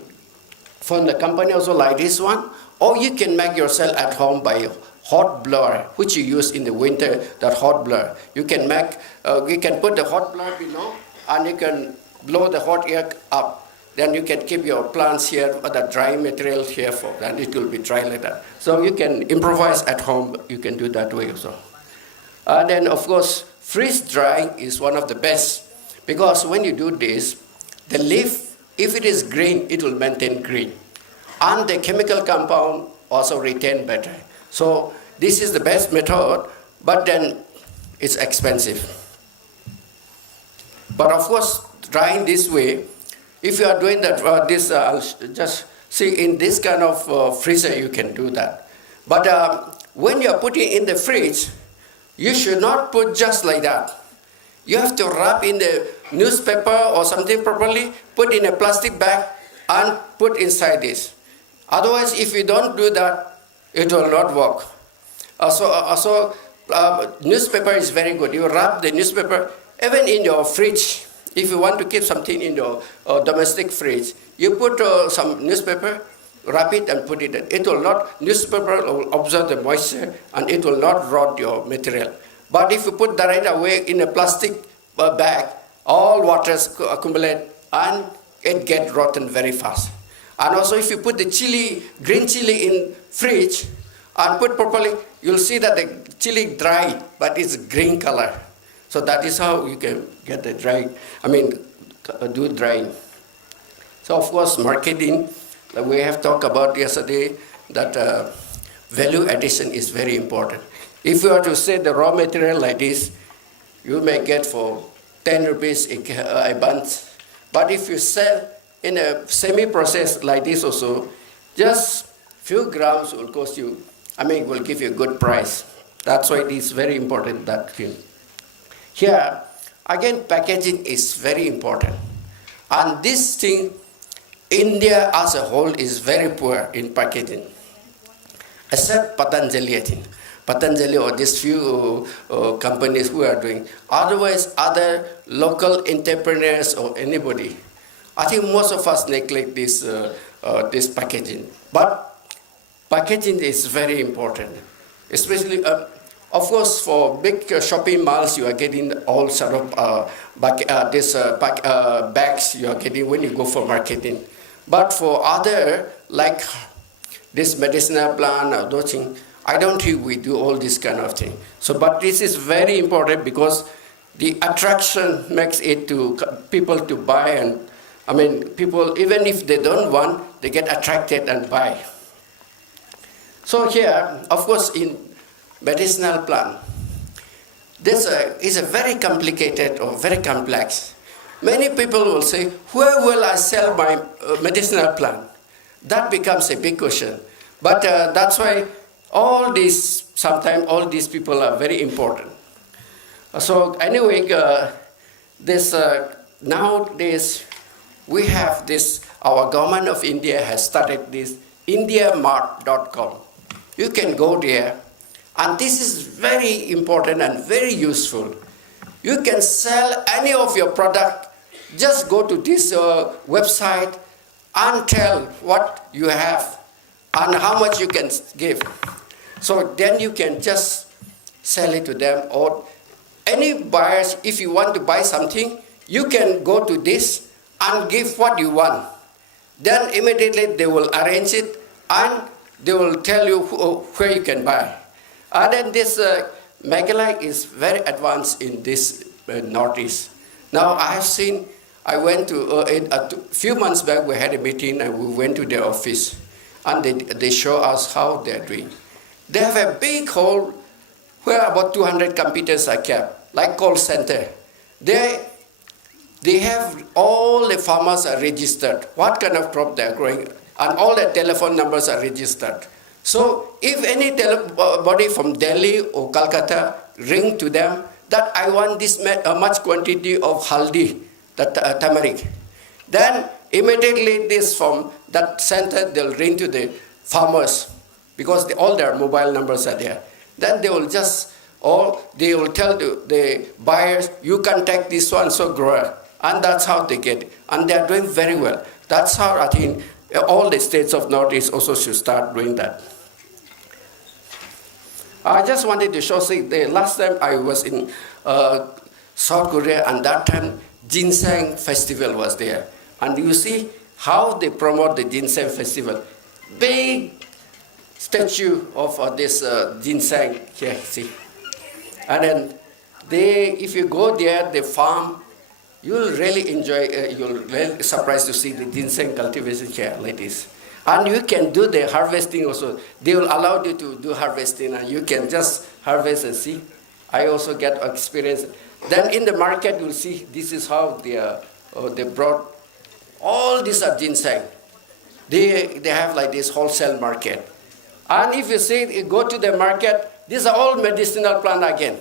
from the company also like this one, or you can make yourself at home by hot blower, which you use in the winter. That hot blower, you can make. You can put the hot blower below, and you can blow the hot air up. Then you can keep your plants here, or the dry material here for, and it will be dry like that. So you can improvise at home. You can do that way also. And then, of course, freeze drying is one of the best, because when you do this, the leaf, if it is green, it will maintain green. And the chemical compound also retain better. So this is the best method, but then it's expensive. But of course, drying this way, if you are doing that, I'll just see in this kind of freezer, you can do that. But when you are putting in the fridge, you should not put just like that. You have to wrap in the newspaper or something properly, put in a plastic bag, and put inside this. Otherwise, if you don't do that, it will not work. Newspaper is very good. You wrap the newspaper, even in your fridge. If you want to keep something in your domestic fridge, you put some newspaper, wrap it and put it in. It will not, newspaper will absorb the moisture and it will not rot your material. But if you put that right away in a plastic bag, all waters accumulate and it gets rotten very fast. And also if you put the chili, green chili in fridge and put properly, you'll see that the chili dry, but it's green color. So that is how you can get the do drying. So of course, marketing, we have talked about yesterday that value addition is very important. If you are to say the raw material like this, you may get for 10 rupees a bunch. But if you sell in a semi-processed like this also, just few grams will cost you, will give you a good price. That's why it is very important that thing. Here, again, packaging is very important. And this thing, India as a whole is very poor in packaging, except Patanjali, I think. Patanjali or these few companies who are doing. Otherwise, other local entrepreneurs or anybody, I think most of us neglect this packaging. But packaging is very important, especially, of course, for big shopping malls, you are getting all sort of bags you are getting when you go for marketing. But for other, like this medicinal plant or those things, I don't think we do all this kind of thing. So, but this is very important because the attraction makes it to people to buy, and I mean, people, even if they don't want, they get attracted and buy. So here, of course, in medicinal plant, this is a very complicated or very complex. Many people will say, where will I sell my medicinal plant? That becomes a big question. But that's why sometimes all these people are very important. So anyway, nowadays we have this, our government of India has started this IndiaMART.com. You can go there, and this is very important and very useful. You can sell any of your product. Just go to this website and tell what you have and how much you can give. So then you can just sell it to them, or any buyers, if you want to buy something, you can go to this and give what you want. Then immediately they will arrange it and they will tell you where you can buy. And then this Meghalaya is very advanced in this Northeast. Now I went to, a few months back we had a meeting and we went to their office and they show us how they're doing. They have a big hall where about 200 computers are kept, like call center. They have all the farmers are registered, what kind of crop they're growing, and all the telephone numbers are registered. So if anybody from Delhi or Calcutta ring to them that I want this much quantity of haldi, that turmeric, then immediately this from that center they'll ring to the farmers because all their mobile numbers are there. Then they will they will tell the buyers, you contact this one so grower, and that's how they get it. And they are doing very well. That's how I think all the states of Northeast also should start doing that. I just wanted to show, the last time I was in South Korea, and that time Jinsang Festival was there. And you see how they promote the Ginseng Festival. Big statue of this ginseng here, see. And then if you go there, the farm, you'll really enjoy, you'll really surprised to see the ginseng cultivation here like this. And you can do the harvesting also. They will allow you to do harvesting and you can just harvest and see. I also get experience. Then in the market, you'll see this is how they brought, all these are ginseng. They have like this wholesale market. And if you see, you go to the market, these are all medicinal plant again.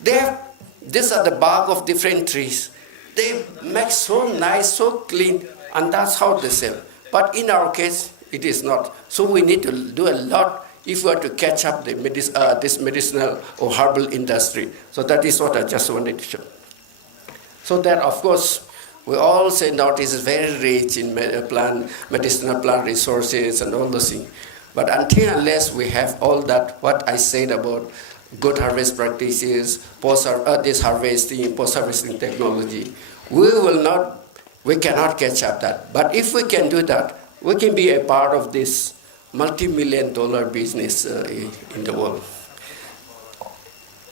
These are the bark of different trees. They make so nice, so clean, and that's how they sell. But in our case, it is not. So we need to do a lot if we are to catch up this medicinal or herbal industry. So that is what I just wanted to show. So that, of course, we all say Northeast is very rich in medicinal plant resources and all those things. But until unless we have all that, what I said about good harvest practices, this harvesting, post-harvesting technology, we cannot catch up that. But if we can do that, we can be a part of this multi-million-dollar business in the world.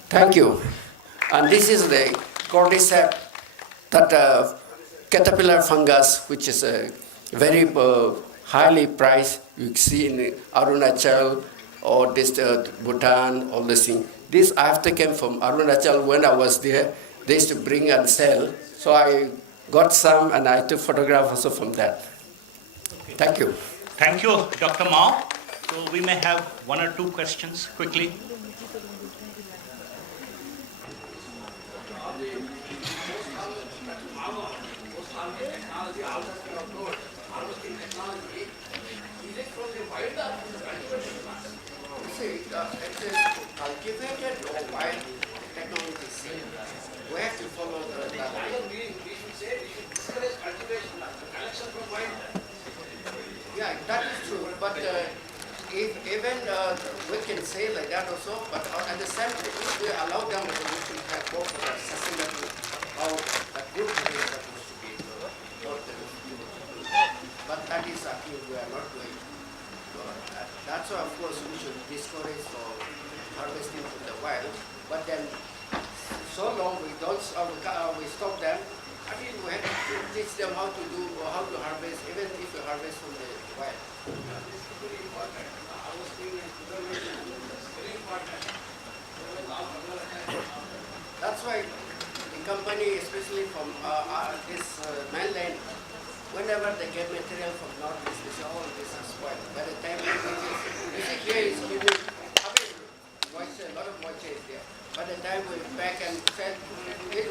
Thank you. And this is the cordyceps, that caterpillar fungus, which is a very highly priced. You see in Arunachal or this Bhutan, all this thing. This I have taken from Arunachal when I was there. They used to bring and sell. So I got some and I took photographs also from that. Thank you. Thank you, Dr. Mao. So we may have one or two questions quickly. Cultivated or wild technologies, we have to follow the yeah, that is true. But if even we can say like that also, but at the same time, if we allow them, we should have more for the sustainable, how a group is supposed to be. But that is something we are not doing. So, that's why, of course, we should discourage for harvesting from the wild. But then, so long we don't, we stop them. I mean, we have to teach them how to do, or how to harvest, even if you harvest from the wild. That's why the company, especially from this mainland, whenever they get material from northeast, they say, oh, this is spoiled. By the time it reaches, you see here is humid, I mean, moisture, a lot of moisture is there. By the time we pack and sell,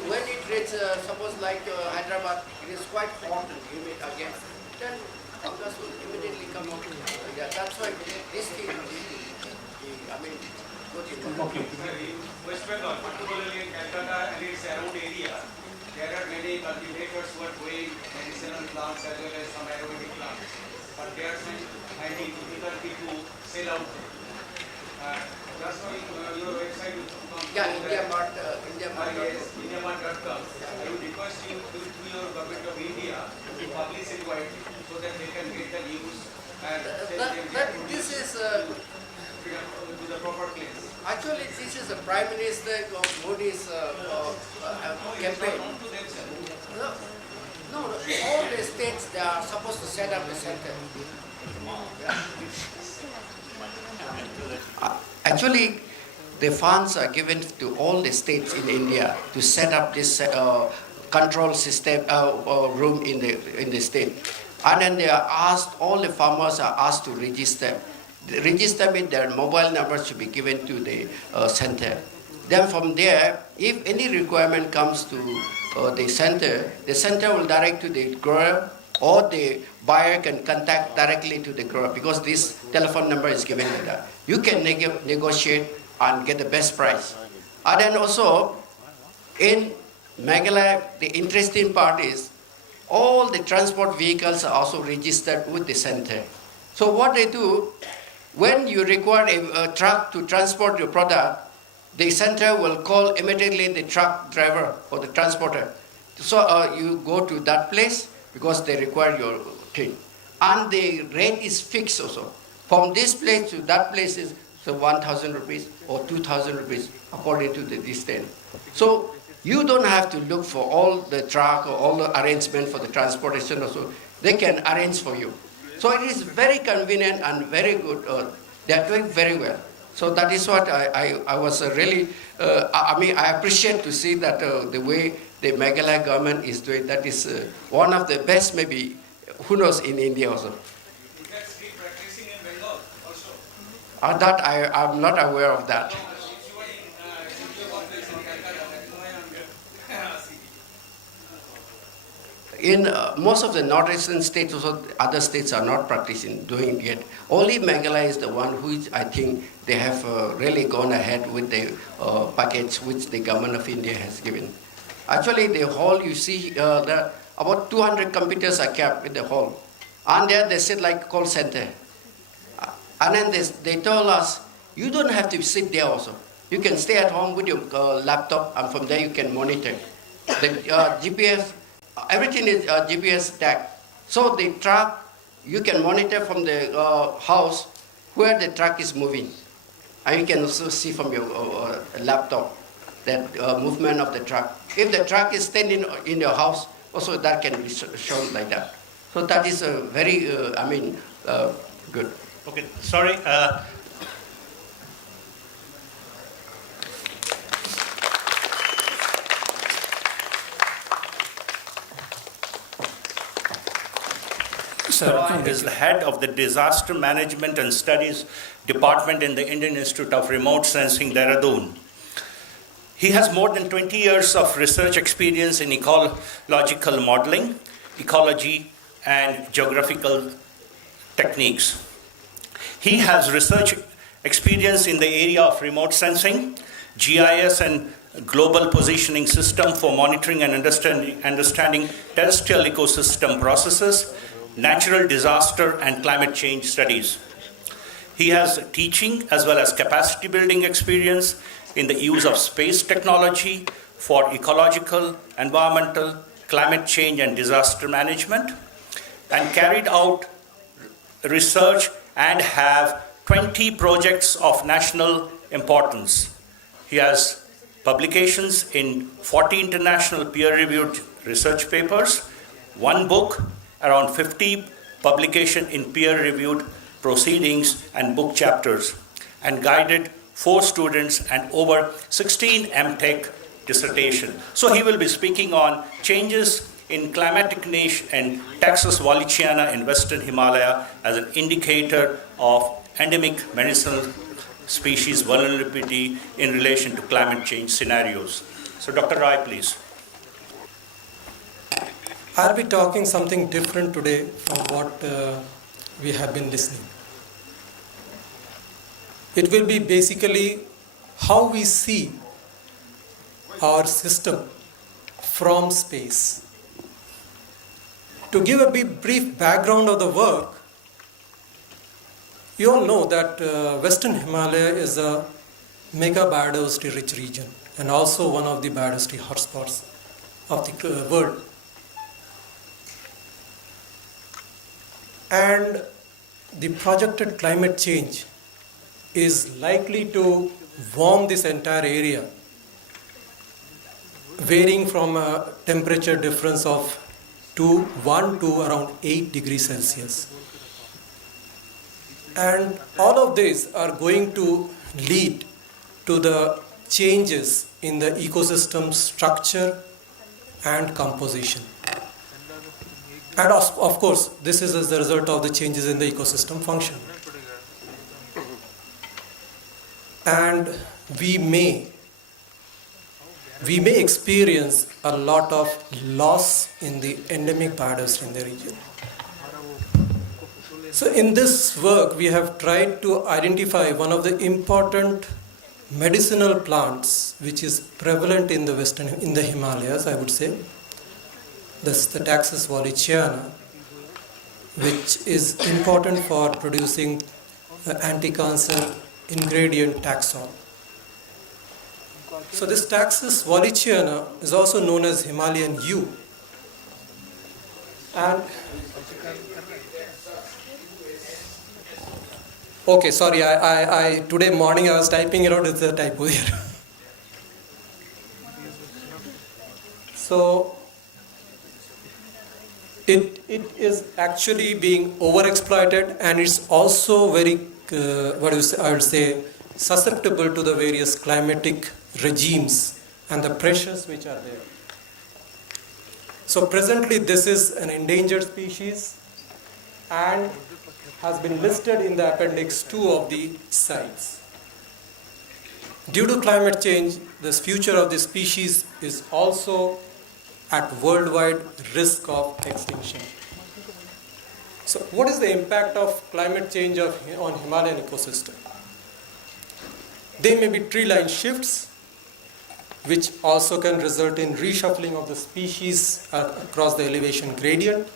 when it reaches, suppose like Hyderabad, it is quite hot and humid again, then fungus will immediately come out. Yeah, that's why this thing, I mean, good information. West Bengal, particularly in Calcutta and its around area, there are many cultivators who are growing medicinal plants as well as some aromatic plants. But they are finding difficulty to sell out. Just on your website, Yeah, IndiaMART, IndiaMART. Yes, IndiaMART.com. I would request you to your government of India to publish it widely so that they can get the news and This is to the proper place. actually this is the Prime Minister of Modi's campaign. No, all the states they are supposed to set up a center. Actually, the funds are given to all the states in India to set up this control system room in the state, and then they are asked. All the farmers are asked to register. The register means their mobile numbers should be given to the center. Then from there, if any requirement comes to the center will direct to the grower, or the buyer can contact directly to the grower because this telephone number is given like that. You can negotiate and get the best price. And then also, in Meghalaya, the interesting part is all the transport vehicles are also registered with the center. So what they do, when you require a truck to transport your product, the center will call immediately the truck driver or the transporter. So you go to that place because they require your thing. And the rate is fixed also. From this place to that place is 1,000 rupees or 2,000 rupees according to the distance. So you don't have to look for all the truck or all the arrangement for the transportation also. They can arrange for you. So it is very convenient and very good. They are doing very well. So that is what I was really, I appreciate to see that the way the Meghalaya government is doing, that is one of the best maybe, who knows, in India also. That's be practicing in Bengal also. That I'm not aware of that. In most of the northeastern states, also other states are not practicing, doing it. Only Meghalaya is the one which I think they have really gone ahead with the package which the government of India has given. Actually, the hall you see, there about 200 computers are kept in the hall, and there they sit like call center. And then they told us, you don't have to sit there also. You can stay at home with your laptop, and from there you can monitor. The GPS. Everything is GPS tagged. So the truck, you can monitor from the house where the truck is moving. And you can also see from your laptop that movement of the truck. If the truck is standing in your house, also that can be shown like that. So that is a very, good. Okay, sorry. Sir, is the head of the Disaster Management and Studies Department in the Indian Institute of Remote Sensing, Dehradun. He has more than 20 years of research experience in ecological modeling, ecology, and geographical techniques. He has research experience in the area of remote sensing, GIS, and global positioning system for monitoring and understanding terrestrial ecosystem processes, natural disaster, and climate change studies. He has teaching as well as capacity building experience in the use of space technology for ecological, environmental, climate change and disaster management, and carried out research and have 20 projects of national importance. He has publications in 40 international peer-reviewed research papers, one book, around 50 publications in peer-reviewed proceedings and book chapters, and guided 4 students and over 16 MTech dissertation. So he will be speaking on changes in climatic niche and Taxus wallichiana in Western Himalaya as an indicator of endemic medicinal species vulnerability in relation to climate change scenarios. So Dr. Rai, please. I'll be talking something different today from what we have been listening. It will be basically how we see our system from space. To give a brief background of the work, you all know that Western Himalaya is a mega biodiversity rich region and also one of the biodiversity hotspots of the world. And the projected climate change is likely to warm this entire area, varying from a temperature difference of 1 to around 8 degrees Celsius. And all of these are going to lead to the changes in the ecosystem structure and composition. And of course, this is as a result of the changes in the ecosystem function. And we may experience a lot of loss in the endemic biodiversity in the region. So in this work, we have tried to identify one of the important medicinal plants which is prevalent in the Himalayas, I would say. That's the Taxus wallichiana, which is important for producing anti-cancer ingredient taxol. So this Taxus wallichiana is also known as Himalayan yew. And okay, sorry, I today morning I was typing it out, it's a typo here. So it is actually being overexploited, and it's also very, I would say, susceptible to the various climatic regimes and the pressures which are there. So presently this is an endangered species and has been listed in the appendix 2 of the sites. Due to climate change, the future of this species is also at worldwide risk of extinction. So what is the impact of climate change on Himalayan ecosystem? There may be tree line shifts, which also can result in reshuffling of the species across the elevation gradient.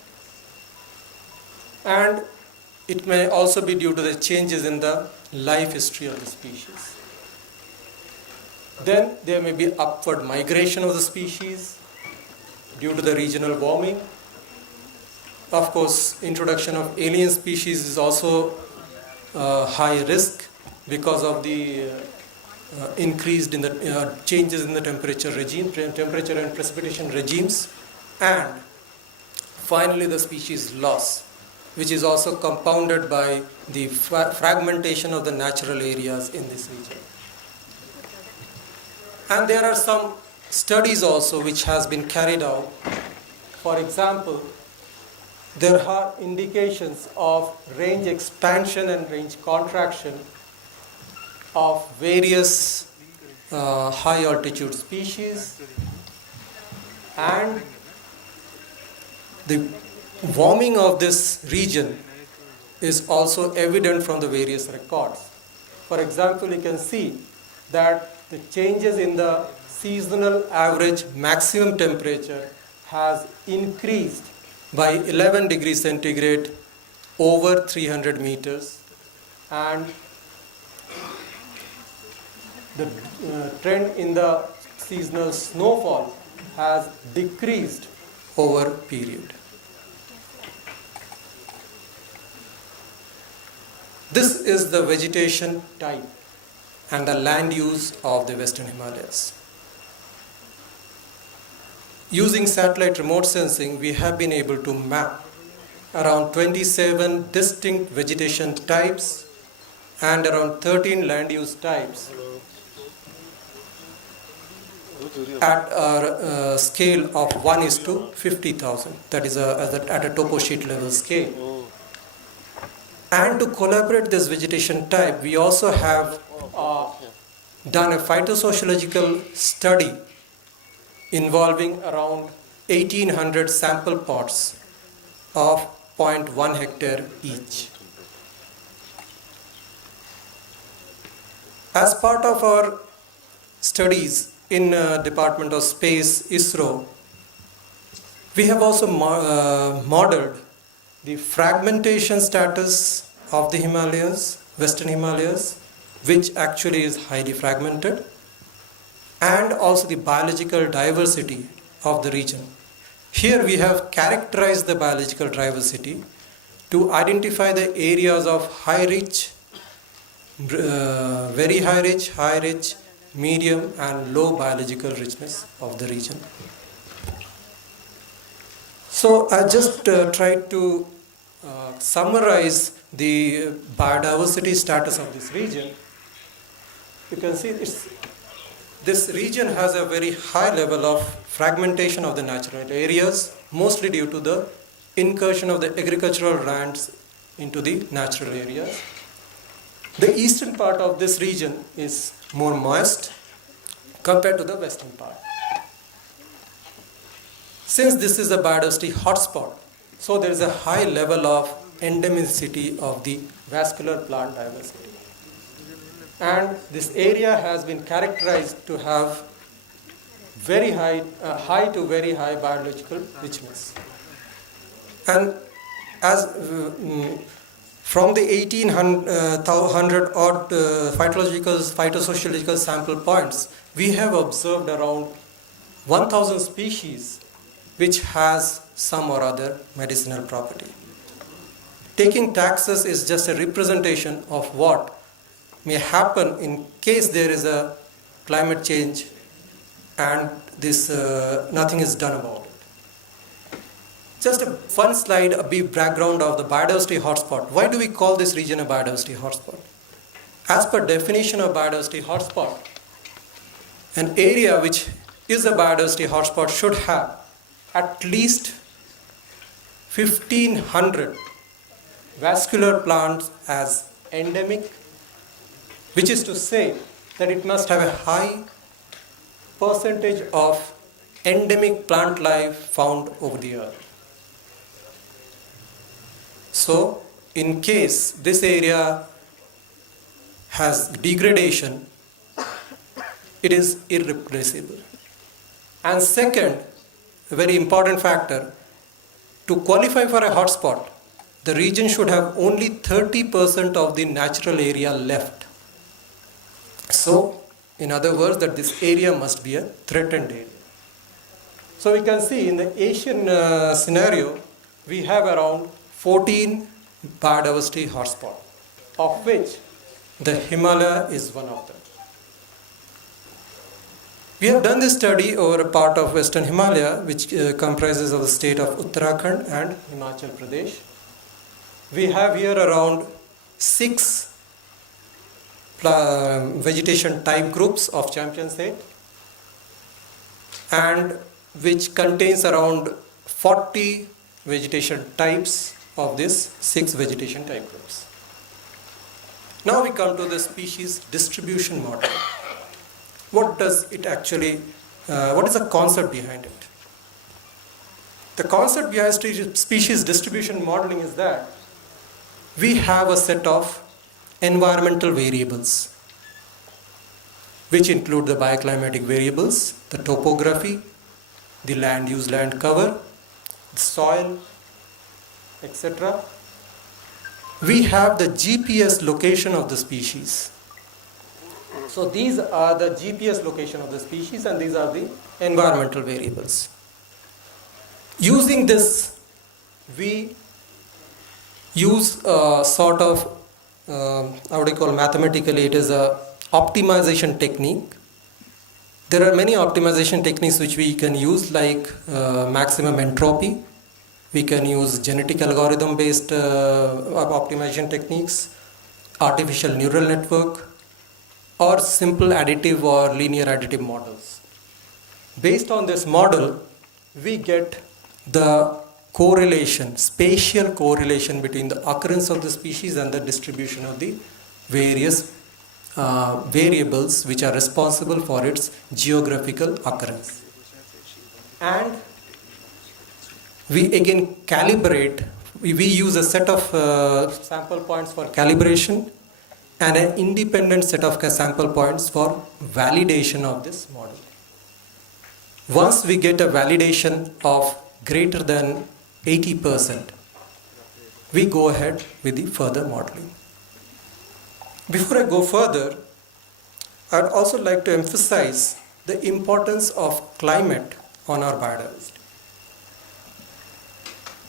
And it may also be due to the changes in the life history of the species. Then there may be upward migration of the species due to the regional warming. Of course, introduction of alien species is also high risk because of the increased in the changes in the temperature and precipitation regimes. And finally, the species loss, which is also compounded by the fragmentation of the natural areas in this region. And there are some studies also which has been carried out. For example, there are indications of range expansion and range contraction of various high altitude species, and the warming of this region is also evident from the various records. For example, you can see that the changes in the seasonal average maximum temperature has increased by 11 degrees centigrade over 300 meters, and the trend in the seasonal snowfall has decreased over period. This is the vegetation type and the land use of the Western Himalayas. Using satellite remote sensing, we have been able to map around 27 distinct vegetation types and around 13 land use types at a scale of 1:50,000, that is at a topo sheet level scale. And to collaborate this vegetation type, we also have done a phytosociological study involving around 1800 sample pots of 0.1 hectare each. As part of our studies in Department of Space, ISRO, we have also modeled the fragmentation status of the Himalayas, Western Himalayas, which actually is highly fragmented, and also the biological diversity of the region. Here we have characterized the biological diversity to identify the areas of high rich, very high rich, medium and low biological richness of the region. So I just tried to summarize the biodiversity status of this region. You can see this region has a very high level of fragmentation of the natural areas, mostly due to the incursion of the agricultural lands into the natural areas. The eastern part of this region is more moist compared to the western part. Since this is a biodiversity hotspot, so there is a high level of endemicity of the vascular plant diversity. And this area has been characterized to have very high to very high biological richness. And as from the 1800 odd phytosociological sample points, we have observed around 1000 species which has some or other medicinal property. Taking taxes is just a representation of what may happen in case there is a climate change and this nothing is done about it. Just a fun slide, a brief background of the biodiversity hotspot. Why do we call this region a biodiversity hotspot? As per definition of biodiversity hotspot, an area which is a biodiversity hotspot should have at least 1500 vascular plants as endemic, which is to say that it must have a high percentage of endemic plant life found over the earth. So, in case this area has degradation, it is irreplaceable. And second, a very important factor, to qualify for a hotspot, the region should have only 30% of the natural area left. So, in other words, that this area must be a threatened area. So we can see in the Asian scenario, we have around 14 biodiversity hotspots, of which the Himalaya is one of them. We have done this study over a part of Western Himalaya, which comprises of the state of Uttarakhand and Himachal Pradesh. We have here around 6 vegetation type groups of champion state, and which contains around 40 vegetation types of these 6 vegetation type groups. Now we come to the species distribution model. What does it actually, what is the concept behind it? The concept behind species distribution modeling is that we have a set of environmental variables, which include the bioclimatic variables, the topography, the land use, land cover, the soil, etc. we have the GPS location of the species. So these are the GPS location of the species and these are the environmental variables. Using this, we use a sort of, how do you call, mathematically it is a optimization technique. There are many optimization techniques which we can use, like maximum entropy. We can use genetic algorithm based optimization techniques, artificial neural network, or simple additive or linear additive models. Based on this model, we get the correlation, spatial correlation between the occurrence of the species and the distribution of the various variables which are responsible for its geographical occurrence. And we again calibrate, we use a set of sample points for calibration and an independent set of sample points for validation of this model. Once we get a validation of greater than 80%, we go ahead with the further modeling. Before I go further, I'd also like to emphasize the importance of climate on our biodiversity.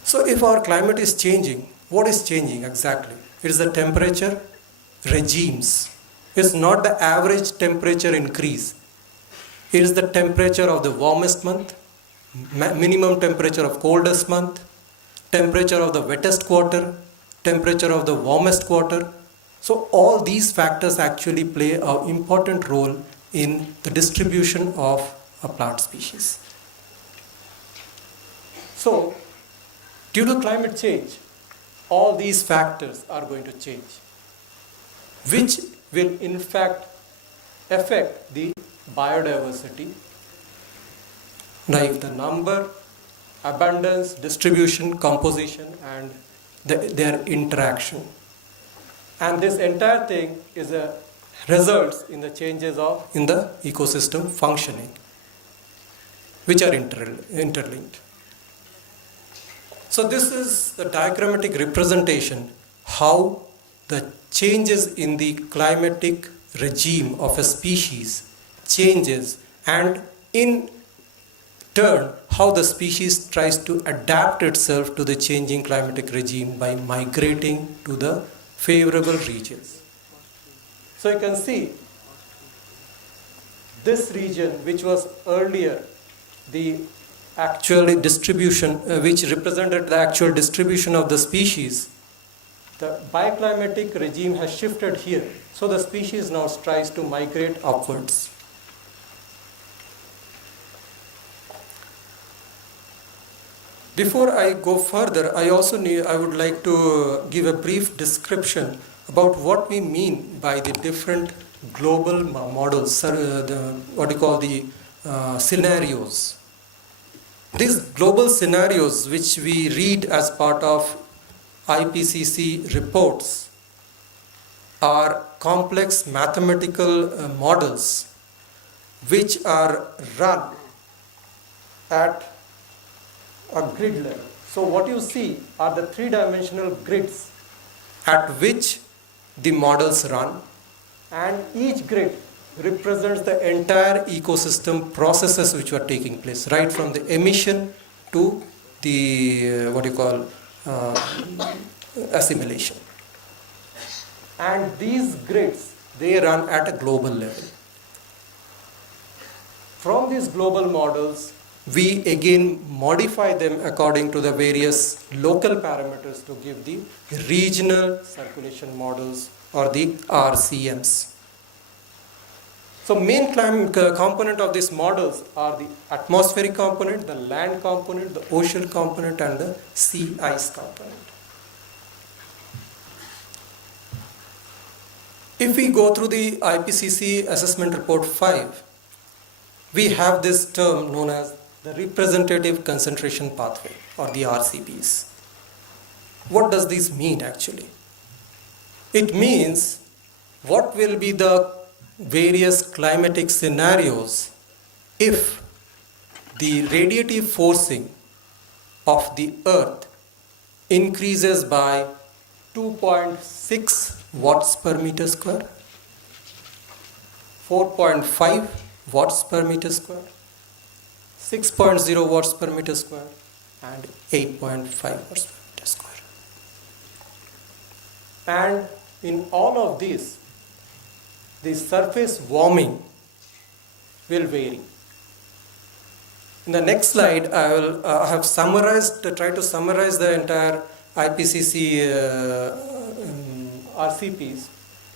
So if our climate is changing, what is changing exactly? It is the temperature regimes. It's not the average temperature increase. It is the temperature of the warmest month, minimum temperature of coldest month, temperature of the wettest quarter, temperature of the warmest quarter. So all these factors actually play an important role in the distribution of a plant species. So due to climate change, all these factors are going to change, which will in fact affect the biodiversity, like the number, abundance, distribution, composition, and their interaction. And this entire thing results in the changes in the ecosystem functioning, which are interlinked. So this is the diagrammatic representation how the changes in the climatic regime of a species changes, and in turn how the species tries to adapt itself to the changing climatic regime by migrating to the favorable regions. So you can see this region, which was earlier the actual distribution, which represented the actual distribution of the species, the bioclimatic regime has shifted here. So the species now tries to migrate upwards. Before I go further, I would like to give a brief description about what we mean by the different global models, scenarios. These global scenarios, which we read as part of IPCC reports, are complex mathematical models which are run at a grid level. So what you see are the three-dimensional grids at which the models run, and each grid represents the entire ecosystem processes which are taking place, right from the emission to the assimilation. And these grids, they run at a global level. From these global models, we again modify them according to the various local parameters to give the regional circulation models, or the RCMs. So main component of these models are the atmospheric component, the land component, the ocean component, and the sea ice component. If we go through the IPCC Assessment Report 5, we have this term known as the Representative Concentration Pathway, or the RCPs. What does this mean actually? It means what will be the various climatic scenarios if the radiative forcing of the earth increases by 2.6 watts per meter square, 4.5 watts per meter square, 6.0 watts per meter square, and 8.5 watts per meter square. And in all of these, the surface warming will vary. In the next slide, I will have tried to summarize the entire IPCC RCPs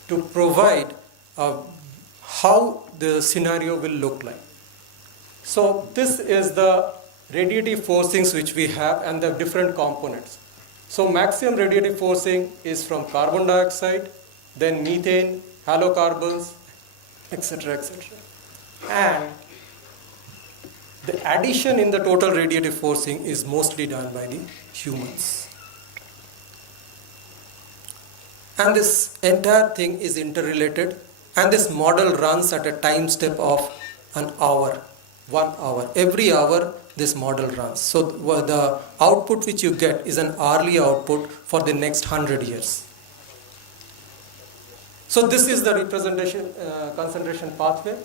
to provide how the scenario will look like. So this is the radiative forcings which we have and the different components. So maximum radiative forcing is from carbon dioxide, then methane, halocarbons, etc., etc. And the addition in the total radiative forcing is mostly done by the humans. And this entire thing is interrelated, and this model runs at a time step of an hour, 1 hour. Every hour this model runs. So the output which you get is an hourly output for the next 100 years. So this is the representation concentration pathway.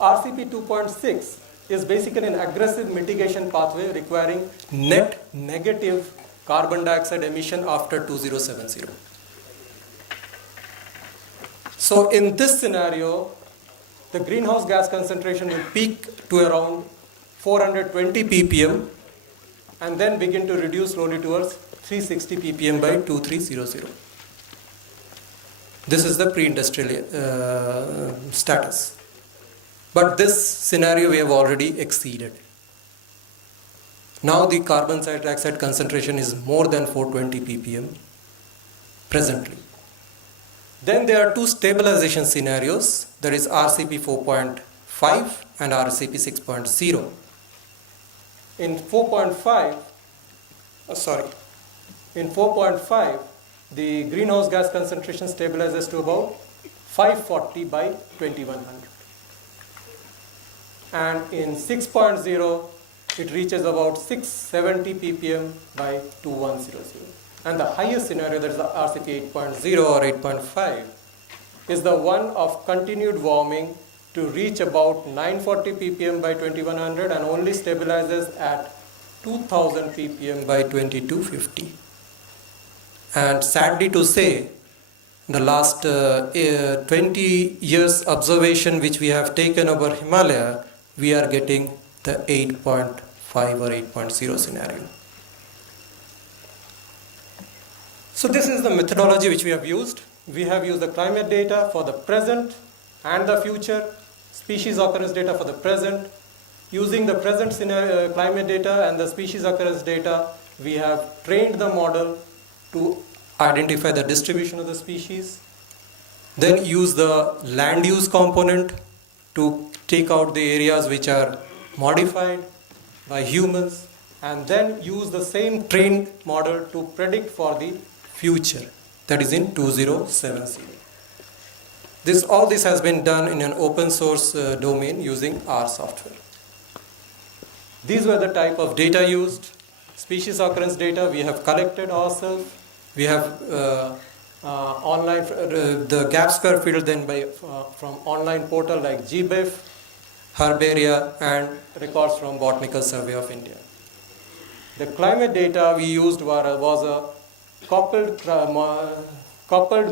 RCP 2.6 is basically an aggressive mitigation pathway requiring net negative carbon dioxide emission after 2070. So in this scenario, the greenhouse gas concentration will peak to around 420 ppm and then begin to reduce slowly towards 360 ppm by 2300. This is the pre-industrial status. But this scenario we have already exceeded. Now the carbon dioxide concentration is more than 420 ppm presently. Then there are two stabilization scenarios, that is RCP 4.5 and RCP 6.0. In 4.5, the greenhouse gas concentration stabilizes to about 540 by 2100. And in 6.0, it reaches about 670 ppm by 2100. And the highest scenario, that is the RCP 8.0 or 8.5, is the one of continued warming to reach about 940 ppm by 2100 and only stabilizes at 2000 ppm by 2250. And sadly to say, the last 20 years observation which we have taken over Himalaya, we are getting the 8.5 or 8.0 scenario. So this is the methodology which we have used. We have used the climate data for the present and the future, species occurrence data for the present. Using the present scenario, climate data and the species occurrence data, we have trained the model to identify the distribution of the species. Then use the land use component to take out the areas which are modified by humans, and then use the same trained model to predict for the future, that is in 2070. All this has been done in an open source domain using R software. These were the type of data used. Species occurrence data we have collected ourselves. We have online the gap square field then from online portal like GBIF, Herbaria, and records from Botanical Survey of India. The climate data we used was a coupled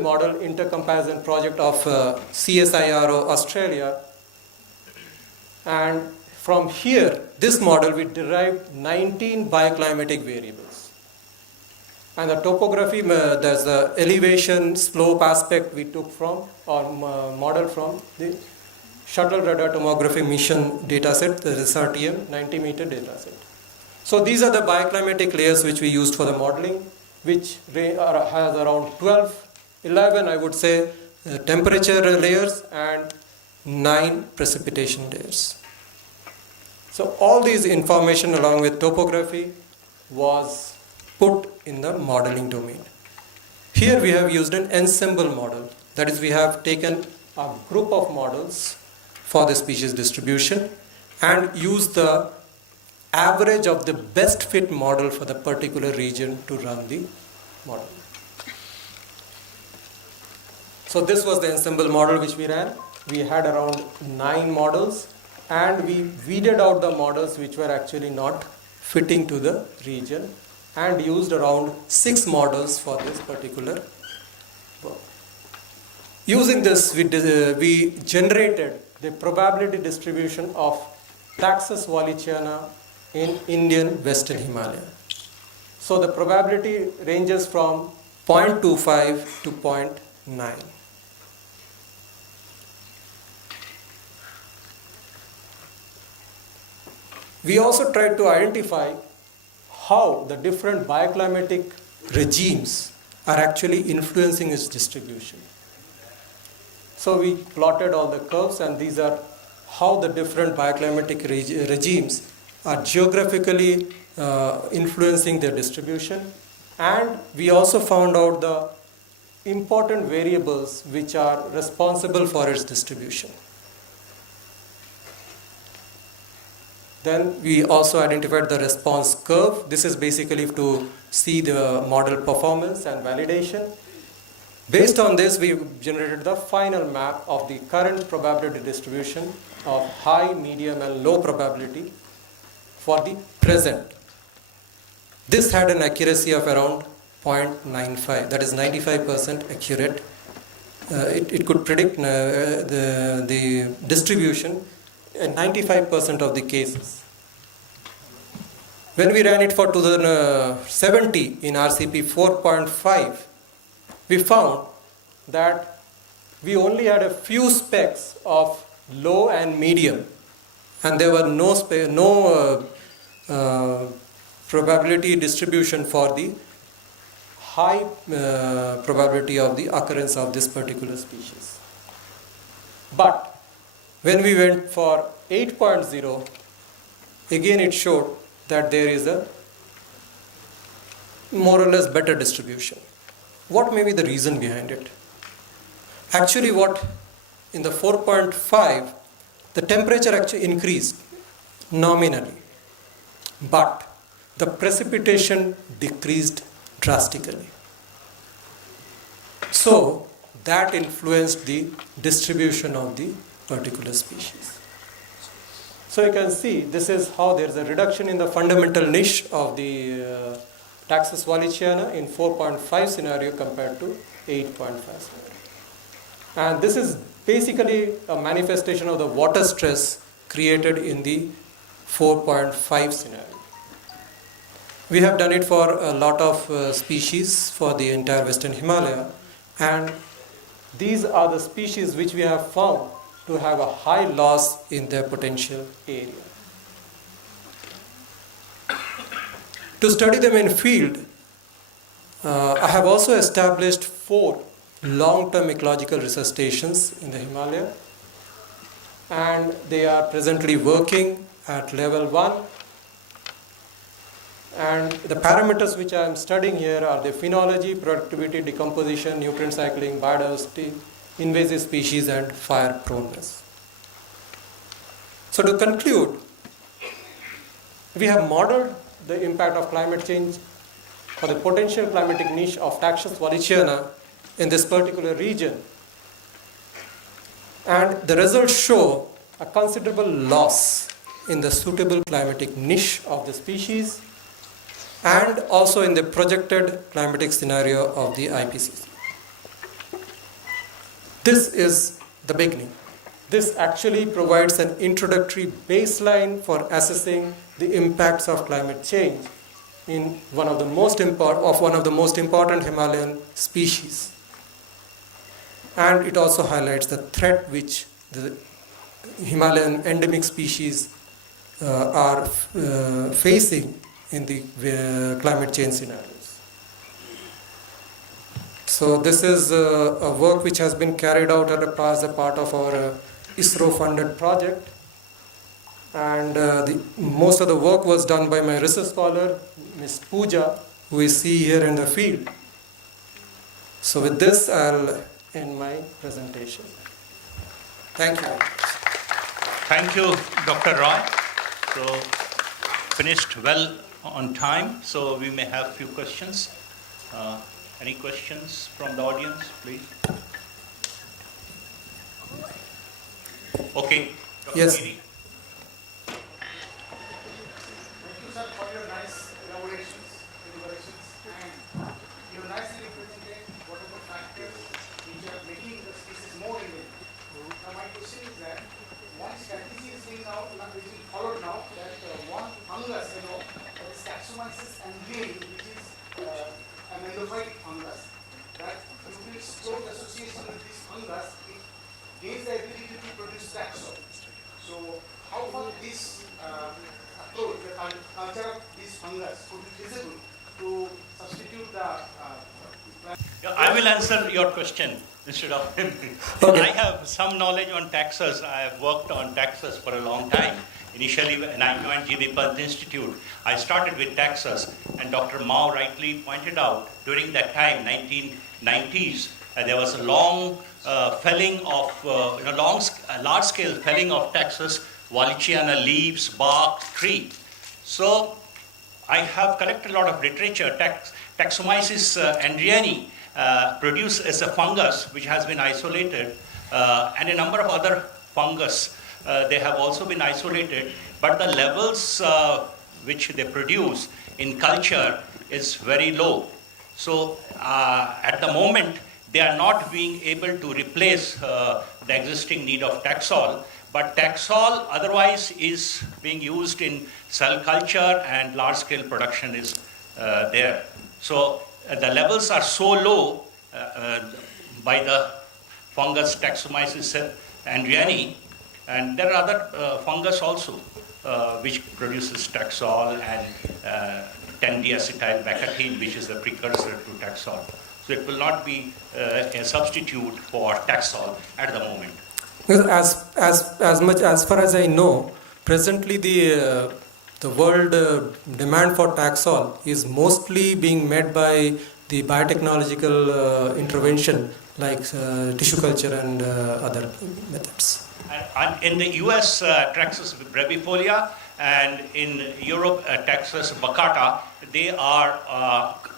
model intercomparison project of CSIRO Australia, and from here this model we derived 19 bioclimatic variables. And the topography, there's the elevation slope aspect we took from or model from the shuttle radar tomography mission dataset, the SRTM 90 meter dataset. So these are the bioclimatic layers which we used for the modeling, which has around 11 I would say temperature layers and 9 precipitation layers. So all these information along with topography was put in the modeling domain. Here we have used an ensemble model, that is we have taken a group of models for the species distribution and used the average of the best fit model for the particular region to run the model. So this was the ensemble model which we ran. We had around 9 models, and we weeded out the models which were actually not fitting to the region, and used around 6 models for this particular work. Using this, we generated the probability distribution of Taxus wallichiana in Indian Western Himalaya. So the probability ranges from 0.25 to 0.9. We also tried to identify how the different bioclimatic regimes are actually influencing its distribution. So we plotted all the curves, and these are how the different bioclimatic regimes are geographically influencing their distribution. And we also found out the important variables which are responsible for its distribution. Then we also identified the response curve. This is basically to see the model performance and validation. Based on this, we generated the final map of the current probability distribution of high, medium, and low probability for the present. This had an accuracy of around 0.95, that is 95% accurate. It could predict the distribution in 95% of the cases. When we ran it for 2070 in RCP 4.5, we found that we only had a few specks of low and medium, and there were no probability distribution for the high probability of the occurrence of this particular species. But when we went for 8.0, again it showed that there is a more or less better distribution. What may be the reason behind it? Actually, in the 4.5, the temperature actually increased nominally, but the precipitation decreased drastically. So that influenced the distribution of the particular species. So you can see this is how there is a reduction in the fundamental niche of the Taxus wallichiana in 4.5 scenario compared to 8.5 scenario. And this is basically a manifestation of the water stress created in the 4.5 scenario. We have done it for a lot of species for the entire Western Himalaya, and these are the species which we have found to have a high loss in their potential area. To study them in field, I have also established 4 long-term ecological research stations in the Himalaya, and they are presently working at level 1. And the parameters which I am studying here are the phenology, productivity, decomposition, nutrient cycling, biodiversity, invasive species, and fire proneness. So to conclude, we have modeled the impact of climate change for the potential climatic niche of Taxus wallichiana in this particular region. And the results show a considerable loss in the suitable climatic niche of the species, and also in the projected climatic scenario of the IPCC. This is the beginning. This actually provides an introductory baseline for assessing the impacts of climate change in one of the most important Himalayan species. And it also highlights the threat which the Himalayan endemic species are facing in the climate change scenarios. So this is a work which has been carried out as a part of our ISRO funded project, and most of the work was done by my research scholar, Ms. Pooja, who we see here in the field. So with this, I'll end my presentation. Thank you. Thank you, Dr. Roy. So finished well on time, so we may have few questions. Any questions from the audience, please? Okay. Dr. Yes. Giri. Thank you, sir, for your nice elaborations, deliberations, and you nicely represented whatever factors which are making the species more Indian. Now, my question is that one strategy is being followed now that one fungus, that is Taxomyces amblyeri, which is an endophyte fungus, that if we explore the association with this fungus, it gains the ability to produce taxol. So, how far this approach, the culture of this fungus could be feasible to substitute the Yeah, I will answer your question instead of him. Okay. I have some knowledge on taxus. I have worked on taxus for a long time. Initially, when I joined GB Pant Institute, I started with taxus, and Dr. Mao rightly pointed out during that time, 1990s, there was a long felling of, large-scale felling of taxus, Wallichiana leaves, bark, tree. So I have collected a lot of literature. Taxomyces andriani produced as a fungus which has been isolated, and a number of other fungus they have also been isolated, but the levels which they produce in culture is very low. So at the moment they are not being able to replace the existing need of Taxol, but Taxol otherwise is being used in cell culture and large scale production is there. So the levels are so low by the fungus Taxomyces andriani, and there are other fungus also which produces Taxol and 10-deacetyl-baccatin, which is the precursor to Taxol. So it will not be a substitute for Taxol at the moment. Because as far as I know, presently the world demand for Taxol is mostly being met by the biotechnological intervention like tissue culture and other methods. And in the US, Taxus brevifolia, and in Europe, Taxus baccata, they are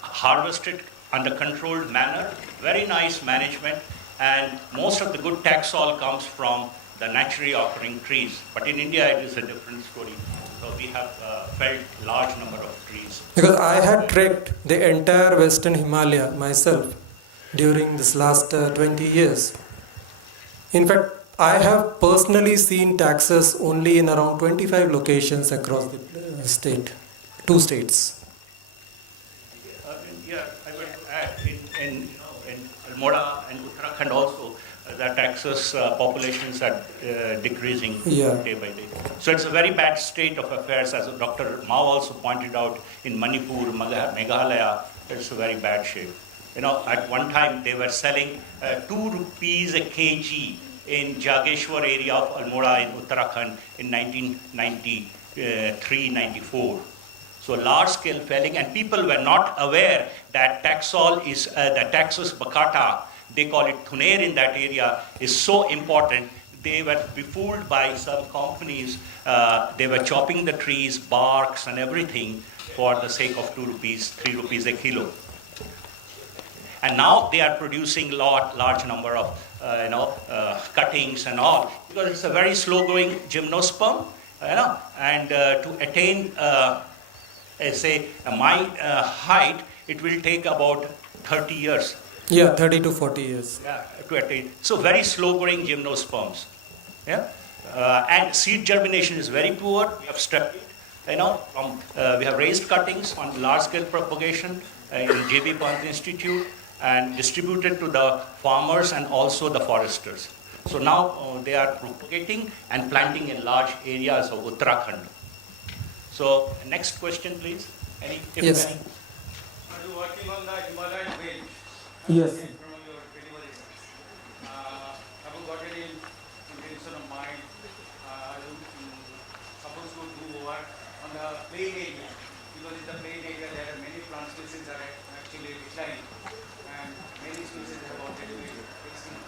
harvested under controlled manner, very nice management, and most of the good Taxol comes from the naturally occurring trees. But in India, it is a different story. So we have felled large number of trees. Because I had trekked the entire Western Himalaya myself during this last 20 years. In fact, I have personally seen taxus only in around 25 locations across the state, 2 states. Yeah, I would add in Almora and Uttarakhand also, the taxus populations are decreasing day by day. So it's a very bad state of affairs, as Dr. Mao also pointed out. In Manipur, Meghalaya, it's a very bad shape. At one time they were selling 2 rupees a kg in Jageshwar area of Almora in Uttarakhand in 1993-94. So large scale felling, and people were not aware that Taxol is the Taxus baccata, they call it thunair in that area, is so important. They were befooled by some companies. They were chopping the trees, barks and everything for the sake of 2 rupees, 3 rupees a kilo. And now they are producing large number of cuttings and all, because it's a very slow growing gymnosperm, and to attain my height, it will take about 30 years. Yeah, 30 to 40 years. Yeah, to attain. So very slow growing gymnosperms. Yeah, and seed germination is very poor. We have struck it. We have raised cuttings on large scale propagation in JB Pant Institute, and distributed to the farmers and also the foresters. So now they are propagating and planting in large areas of Uttarakhand. So next question, please. Yes. Are you working on the Himalayan range? Yes. From your deliberations. Have you got any intention of mind? Are you supposed to do work on the plain area? Because in the plain area there are many plant species are actually declining. And many species have already been extinct.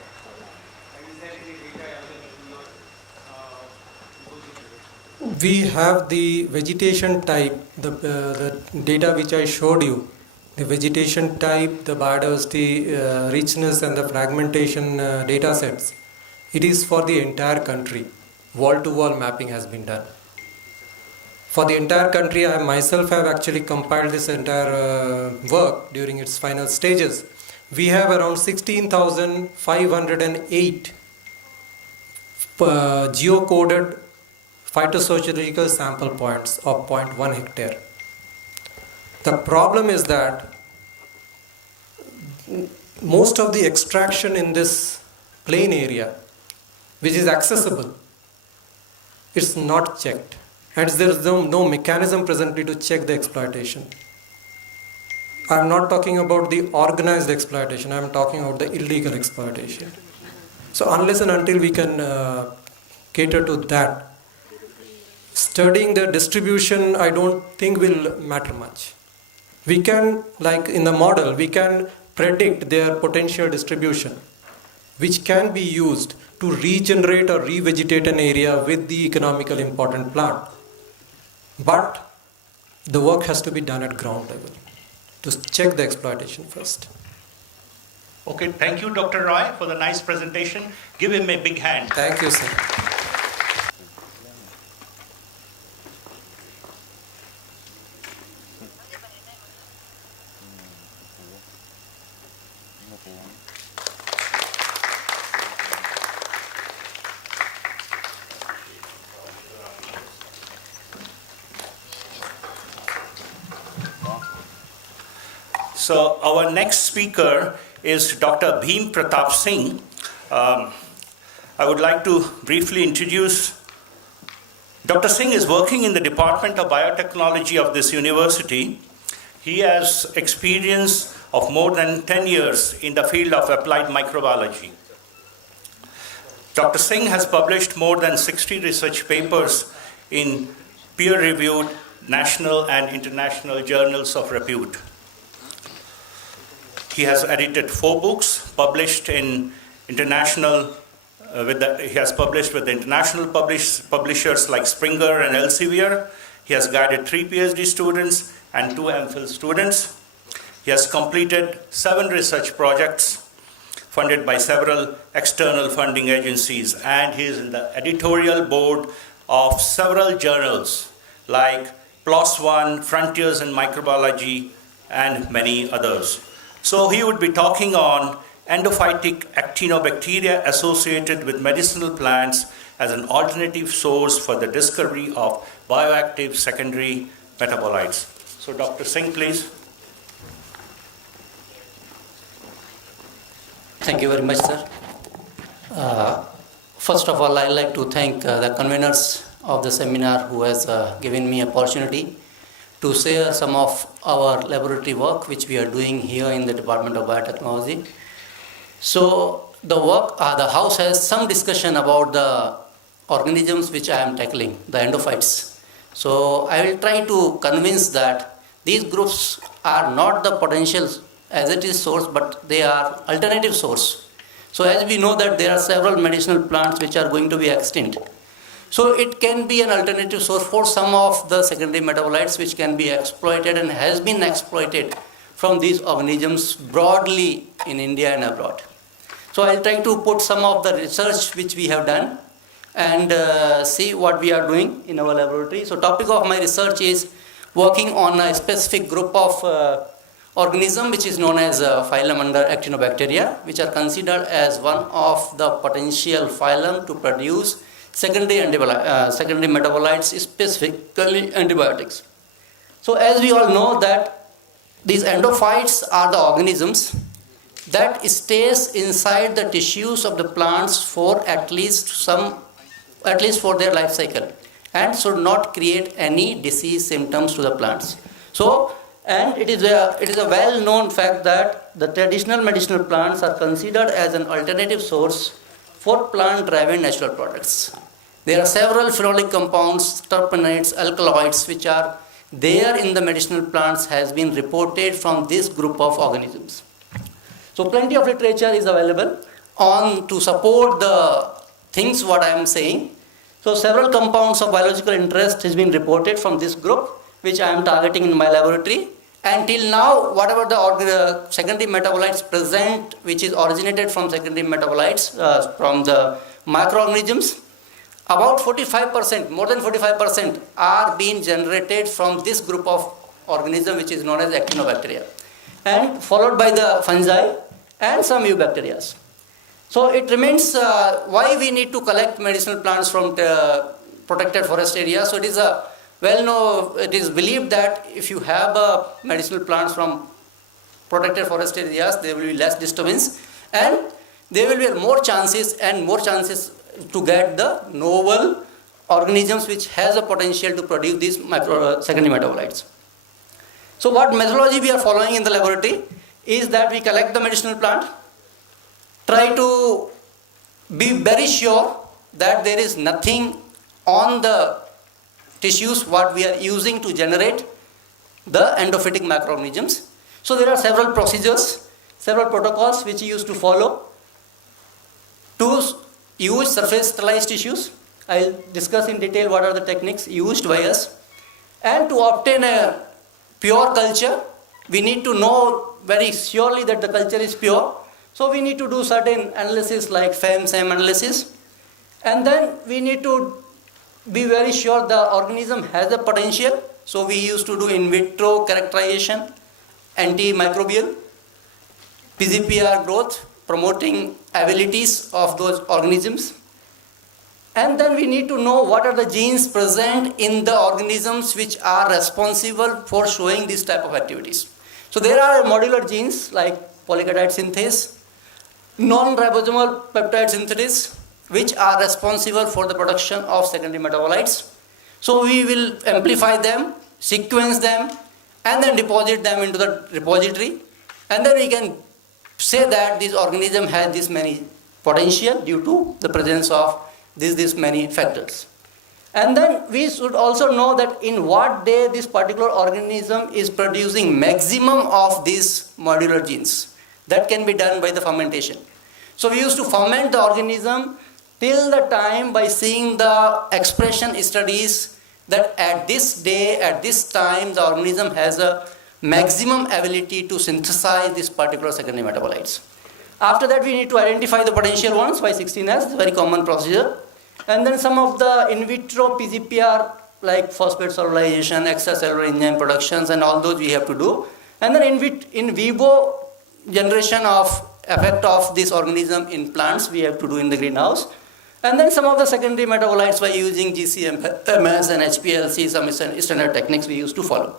Is there any data available in your repository? We have the vegetation type, the data which I showed you, the vegetation type, the biodiversity richness and the fragmentation data sets. It is for the entire country. wall-to-wall mapping has been done. For the entire country, I myself have actually compiled this entire work during its final stages. We have around 16,508 geocoded phytosociological sample points of 0.1 hectare. The problem is that most of the extraction in this plain area, which is accessible, it's not checked. And there is no mechanism presently to check the exploitation. I am not talking about the organized exploitation, I am talking about the illegal exploitation. So unless and until we can cater to that, studying the distribution I don't think will matter much. We can, like in the model, we can predict their potential distribution, which can be used to regenerate or revegetate an area with the economically important plant. But the work has to be done at ground level to check the exploitation first. Okay, thank you, Dr. Roy, for the nice presentation. Give him a big hand. Thank you, sir. So our next speaker is Dr. Bhim Pratap Singh. I would like to briefly introduce. Dr. Singh is working in the Department of Biotechnology of this university. He has experience of more than 10 years in the field of applied microbiology. Dr. Singh has published more than 60 research papers in peer-reviewed national and international journals of repute. He has edited 4 books, published in international. He has published with the international publishers like Springer and Elsevier. He has guided 3 PhD students and 2 MPhil students. He has completed 7 research projects funded by several external funding agencies, and he is in the editorial board of several journals like PLOS ONE, Frontiers in Microbiology, and many others. So he would be talking on endophytic actinobacteria associated with medicinal plants as an alternative source for the discovery of bioactive secondary metabolites. So Dr. Singh, please. Thank you very much, sir. First of all, I'd like to thank the conveners of the seminar who has given me opportunity to share some of our laboratory work which we are doing here in the Department of Biotechnology. So the house has some discussion about the organisms which I am tackling, the endophytes. So I will try to convince that these groups are not the potential as it is source, but they are alternative source. So as we know that there are several medicinal plants which are going to be extinct. So it can be an alternative source for some of the secondary metabolites which can be exploited and has been exploited from these organisms broadly in India and abroad. So I'll try to put some of the research which we have done and see what we are doing in our laboratory. So topic of my research is working on a specific group of organism which is known as phylum under Actinobacteria, which are considered as one of the potential phylum to produce secondary metabolites, specifically antibiotics. So as we all know that these endophytes are the organisms that stays inside the tissues of the plants for at least for their life cycle and should not create any disease symptoms to the plants. So, and it is a well-known fact that the traditional medicinal plants are considered as an alternative source for plant-driven natural products. There are several phenolic compounds, terpenoids, alkaloids, which are there in the medicinal plants has been reported from this group of organisms. So plenty of literature is available to support the things what I am saying. So several compounds of biological interest has been reported from this group, which I am targeting in my laboratory. Until now, whatever the secondary metabolites present, which is originated from secondary metabolites from the microorganisms, about 45%, more than 45% are being generated from this group of organism which is known as actinobacteria, and followed by the fungi and some eubacteria. So it remains why we need to collect medicinal plants from protected forest areas. So it is a well-known, it is believed that if you have medicinal plants from protected forest areas, there will be less disturbance and there will be more chances to get the novel organisms which has a potential to produce these secondary metabolites. So what methodology we are following in the laboratory is that we collect the medicinal plant, try to be very sure that there is nothing on the tissues what we are using to generate the endophytic microorganisms. So there are several procedures, several protocols which we used to follow to use surface sterilized tissues. I'll discuss in detail what are the techniques used by us. And to obtain a pure culture, we need to know very surely that the culture is pure. So we need to do certain analysis like FEM-SEM analysis. And then we need to be very sure the organism has a potential. So we used to do in vitro characterization, antimicrobial, PGPR growth, promoting abilities of those organisms. And then we need to know what are the genes present in the organisms which are responsible for showing this type of activities. So there are modular genes like polypeptide synthase, non-ribosomal peptide synthesis, which are responsible for the production of secondary metabolites. So we will amplify them, sequence them, and then deposit them into the repository. And then we can say that this organism has this many potential due to the presence of this many factors. And then we should also know that in what day this particular organism is producing maximum of these modular genes. That can be done by the fermentation. So we used to ferment the organism till the time by seeing the expression studies that at this day, at this time, the organism has a maximum ability to synthesize this particular secondary metabolites. After that, we need to identify the potential ones by 16S, very common procedure. And then some of the in vitro PGPR like phosphate solubilization, extracellular enzyme productions, and all those we have to do. And then in vivo generation of effect of this organism in plants we have to do in the greenhouse. And then some of the secondary metabolites by using GCMS and HPLC, some standard techniques we used to follow.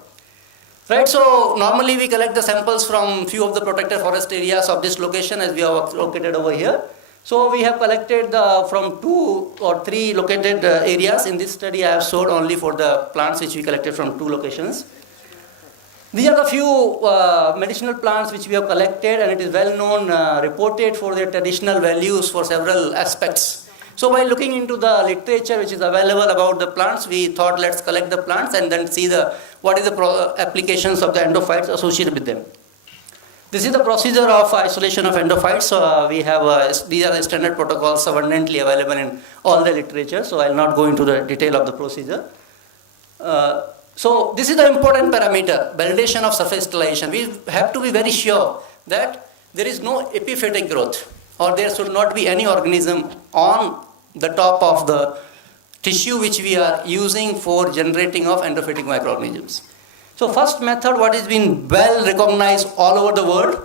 Right, so normally we collect the samples from few of the protected forest areas of this location as we are located over here. So we have collected from 2 or 3 located areas. In this study I have showed only for the plants which we collected from 2 locations. These are the few medicinal plants which we have collected, and it is well known, reported for their traditional values for several aspects. So by looking into the literature which is available about the plants, we thought let's collect the plants and then see what is the applications of the endophytes associated with them. This is the procedure of isolation of endophytes. So we have these are the standard protocols abundantly available in all the literature. So I'll not go into the detail of the procedure. So this is the important parameter, validation of surface sterilization. We have to be very sure that there is no epiphytic growth, or there should not be any organism on the top of the tissue which we are using for generating of endophytic microorganisms. So first method, what has been well recognized all over the world,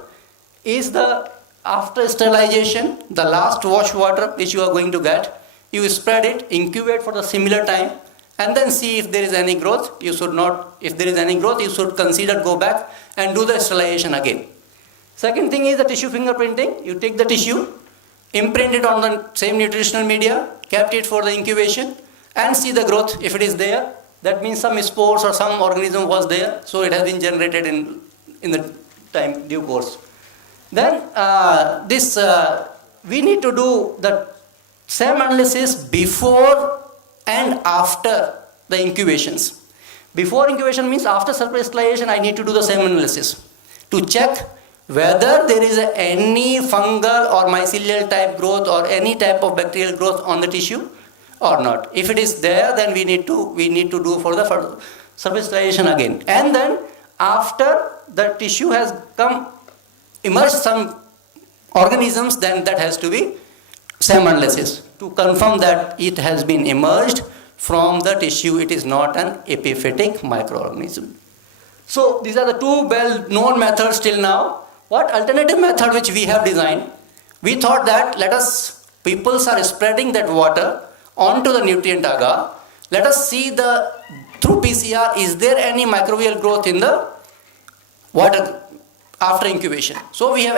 is the after sterilization, the last wash water which you are going to get, you spread it, incubate for the similar time, and then see if there is any growth. You should not, if there is any growth, you should consider go back and do the sterilization again. Second thing is the tissue fingerprinting. You take the tissue, imprint it on the same nutritional media, kept it for the incubation, and see the growth. If it is there, that means some spores or some organism was there, so it has been generated in the time due course. Then we need to do the same analysis before and after the incubations. Before incubation means after surface sterilization, I need to do the same analysis to check whether there is any fungal or mycelial type growth or any type of bacterial growth on the tissue or not. If it is there, then we need to do for the surface sterilization again. And then after the tissue has emerged some organisms, then that has to be same analysis to confirm that it has been emerged from the tissue. It is not an epiphytic microorganism. So these are the two well-known methods till now. What alternative method which we have designed? We thought that people are spreading that water onto the nutrient agar. Let us see through PCR, is there any microbial growth in the water after incubation? So we have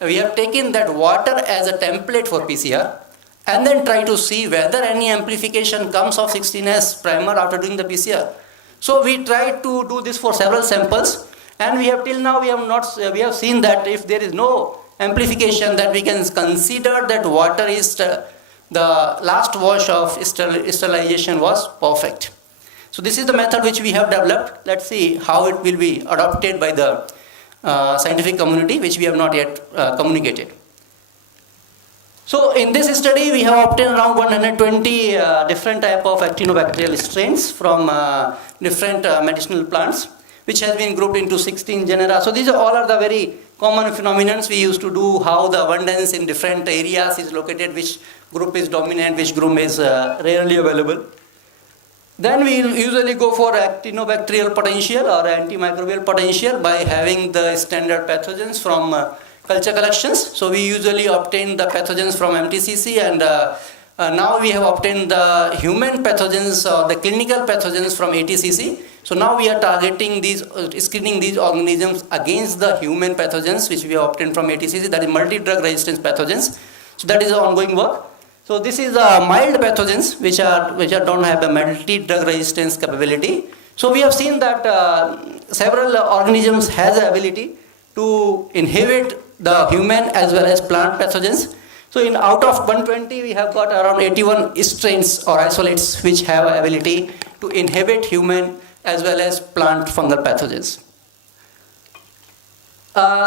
we have taken that water as a template for PCR and then try to see whether any amplification comes of 16S primer after doing the PCR. So we tried to do this for several samples, and we have seen that if there is no amplification, that we can consider that water is the last wash of sterilization was perfect. So this is the method which we have developed. Let's see how it will be adopted by the scientific community, which we have not yet communicated. So in this study, we have obtained around 120 different type of actinobacterial strains from different medicinal plants, which has been grouped into 16 genera. So these all are the very common phenomena we used to do, how the abundance in different areas is located, which group is dominant, which group is rarely available. Then we usually go for actinobacterial potential or antimicrobial potential by having the standard pathogens from culture collections. So we usually obtain the pathogens from MTCC, and now we have obtained the human pathogens or the clinical pathogens from ATCC. So now we are targeting screening these organisms against the human pathogens which we have obtained from ATCC, that is multi-drug resistance pathogens. So that is ongoing work. So this is mild pathogens which don't have a multi-drug resistance capability. So we have seen that several organisms has the ability to inhibit the human as well as plant pathogens. So out of 120, we have got around 81 strains or isolates which have ability to inhibit human as well as plant fungal pathogens.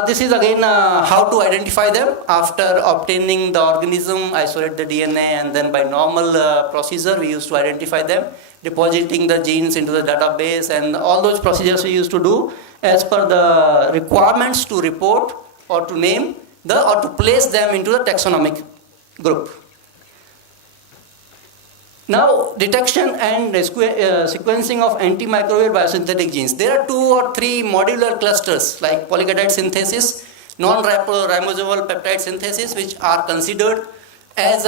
This is again how to identify them. After obtaining the organism, isolate the DNA, and then by normal procedure we used to identify them, depositing the genes into the database, and all those procedures we used to do as per the requirements to report or to name or to place them into the taxonomic group. Now, detection and sequencing of antimicrobial biosynthetic genes. There are 2 or 3 modular clusters like polypeptide synthesis, non-ribosomal peptide synthesis, which are considered as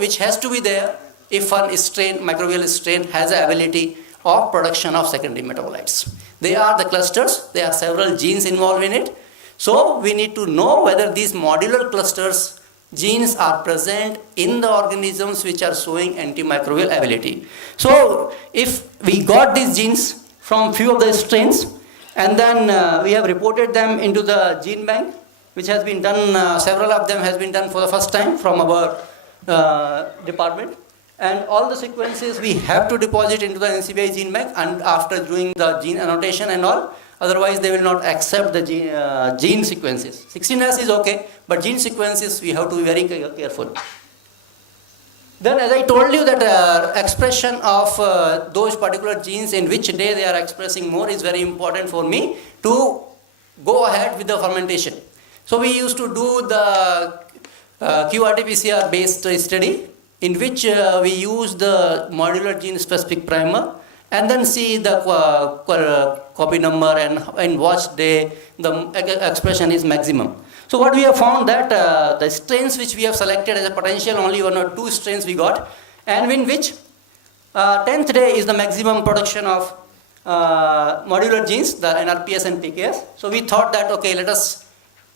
which has to be there if an microbial strain has the ability of production of secondary metabolites. They are the clusters. There are several genes involved in it. So we need to know whether these modular clusters genes are present in the organisms which are showing antimicrobial ability. So if we got these genes from few of the strains, and then we have reported them into the gene bank, which has been done, several of them has been done for the first time from our department. And all the sequences we have to deposit into the NCBI gene bank, and after doing the gene annotation and all, otherwise they will not accept the gene sequences. 16S is okay, but gene sequences we have to be very careful. Then as I told you that expression of those particular genes in which day they are expressing more is very important for me to go ahead with the fermentation. So we used to do the qRT-PCR based study, in which we use the modular gene specific primer and then see the copy number and watch day the expression is maximum. So what we have found that the strains which we have selected as a potential, only 1 or 2 strains we got, and in which 10th day is the maximum production of modular genes, the NRPS and PKS. So we thought that okay, let us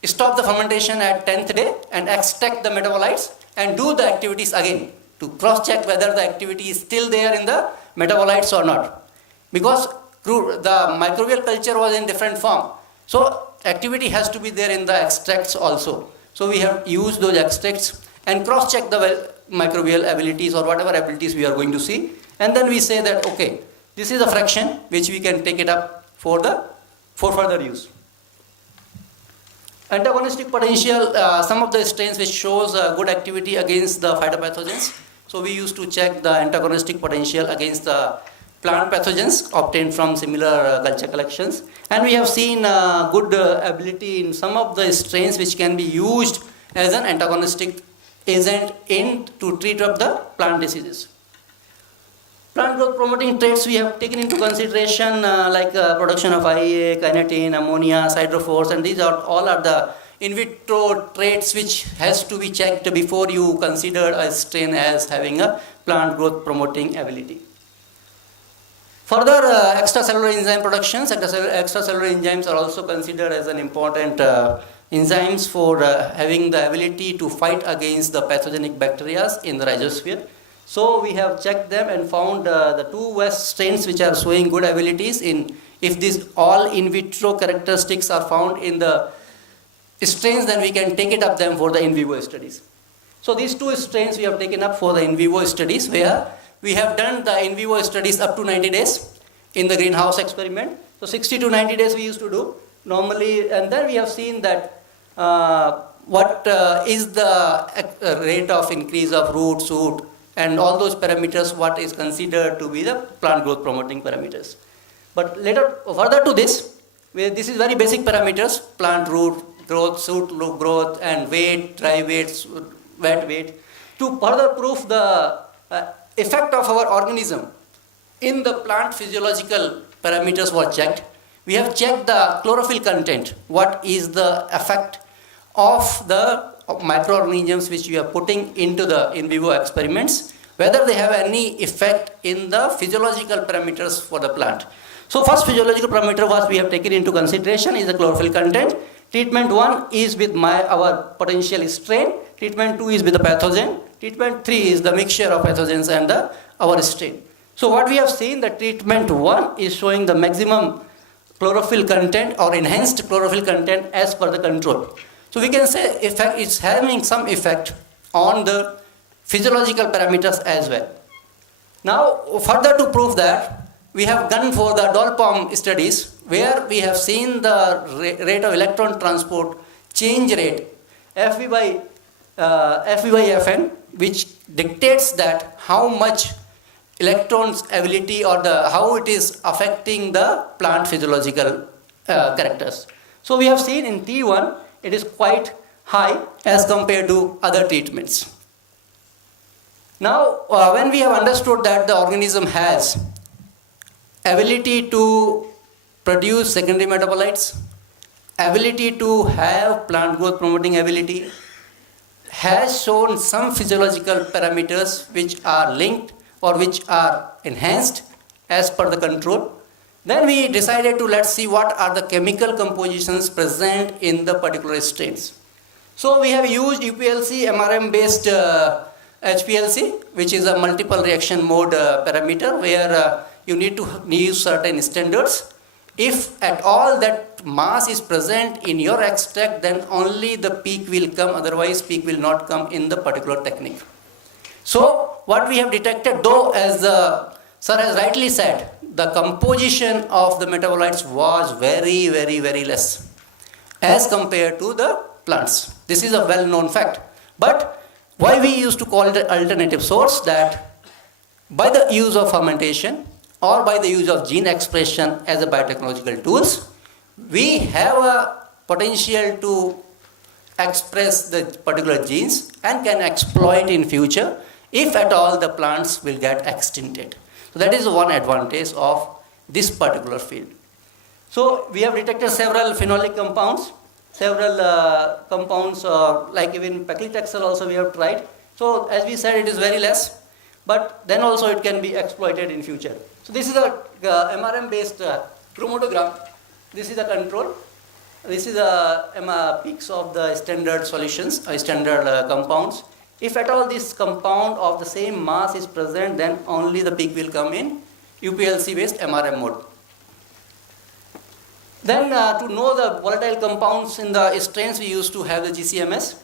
stop the fermentation at 10th day and extract the metabolites and do the activities again to cross check whether the activity is still there in the metabolites or not, because the microbial culture was in different form. So activity has to be there in the extracts also. So we have used those extracts and cross check the microbial abilities or whatever abilities we are going to see, and then we say that okay, this is a fraction which we can take it up for further use. Antagonistic potential, some of the strains which shows good activity against the phytopathogens. So we used to check the antagonistic potential against the plant pathogens obtained from similar culture collections. And we have seen good ability in some of the strains which can be used as an antagonistic agent in to treat of the plant diseases. Plant growth promoting traits we have taken into consideration like production of IEA, kinetin, ammonia, siderophores, and these are all are the in vitro traits which has to be checked before you consider a strain as having a plant growth promoting ability. Further, extracellular enzyme productions, extracellular enzymes are also considered as an important enzymes for having the ability to fight against the pathogenic bacteria in the rhizosphere. So we have checked them and found the two West strains which are showing good abilities in, if these all in vitro characteristics are found in the strains, then we can take it up them for the in vivo studies. So these two strains we have taken up for the in vivo studies, where we have done the in vivo studies up to 90 days in the greenhouse experiment. So 60 to 90 days we used to do normally, and then we have seen that what is the rate of increase of root, shoot, and all those parameters, what is considered to be the plant growth promoting parameters. But later, further to this, this is very basic parameters: plant root growth, shoot growth, and weight, dry weight, wet weight. To further prove the effect of our organism in the plant physiological parameters were checked. We have checked the chlorophyll content. What is the effect of the microorganisms which we are putting into the in vivo experiments, whether they have any effect in the physiological parameters for the plant. So first physiological parameter what we have taken into consideration is the chlorophyll content. Treatment 1 is with our potential strain. Treatment 2 is with the pathogen. Treatment 3 is the mixture of pathogens and our strain. So what we have seen, that treatment 1 is showing the maximum chlorophyll content or enhanced chlorophyll content as per the control. So we can say effect, it's having some effect on the physiological parameters as well. Now further to prove that, we have gone for the Dolpom studies, where we have seen the rate of electron transport change rate Fv by Fn, which dictates that how much electrons ability or how it is affecting the plant physiological characters. So we have seen in T1 it is quite high as compared to other treatments. Now when we have understood that the organism has ability to produce secondary metabolites, ability to have plant growth promoting ability, has shown some physiological parameters which are linked or which are enhanced as per the control, then we decided to let's see what are the chemical compositions present in the particular strains. So we have used UPLC MRM based HPLC, which is a multiple reaction mode parameter, where you need to use certain standards. If at all that mass is present in your extract, then only the peak will come, otherwise peak will not come in the particular technique. So what we have detected, though as the sir has rightly said, the composition of the metabolites was very, very, very less as compared to the plants. This is a well-known fact. But why we used to call it an alternative source, that by the use of fermentation or by the use of gene expression as a biotechnological tools, we have a potential to express the particular genes and can exploit in future if at all the plants will get extincted. So that is one advantage of this particular field. So we have detected several phenolic compounds, several compounds like even paclitaxel also we have tried. So as we said, it is very less, but then also it can be exploited in future. So this is a MRM based chromatogram. This is a control. This is a peaks of the standard solutions, standard compounds. If at all this compound of the same mass is present, then only the peak will come in UPLC based MRM mode. Then to know the volatile compounds in the strains, we used to have the GCMS.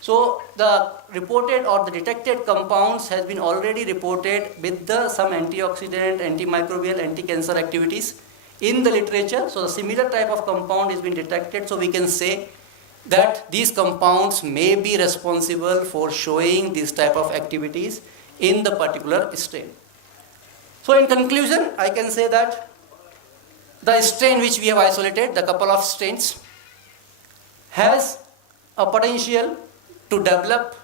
So the reported or the detected compounds has been already reported with some antioxidant, antimicrobial, anti-cancer activities in the literature. So the similar type of compound has been detected. So we can say that these compounds may be responsible for showing this type of activities in the particular strain. So in conclusion, I can say that the strain which we have isolated, the couple of strains, has a potential to develop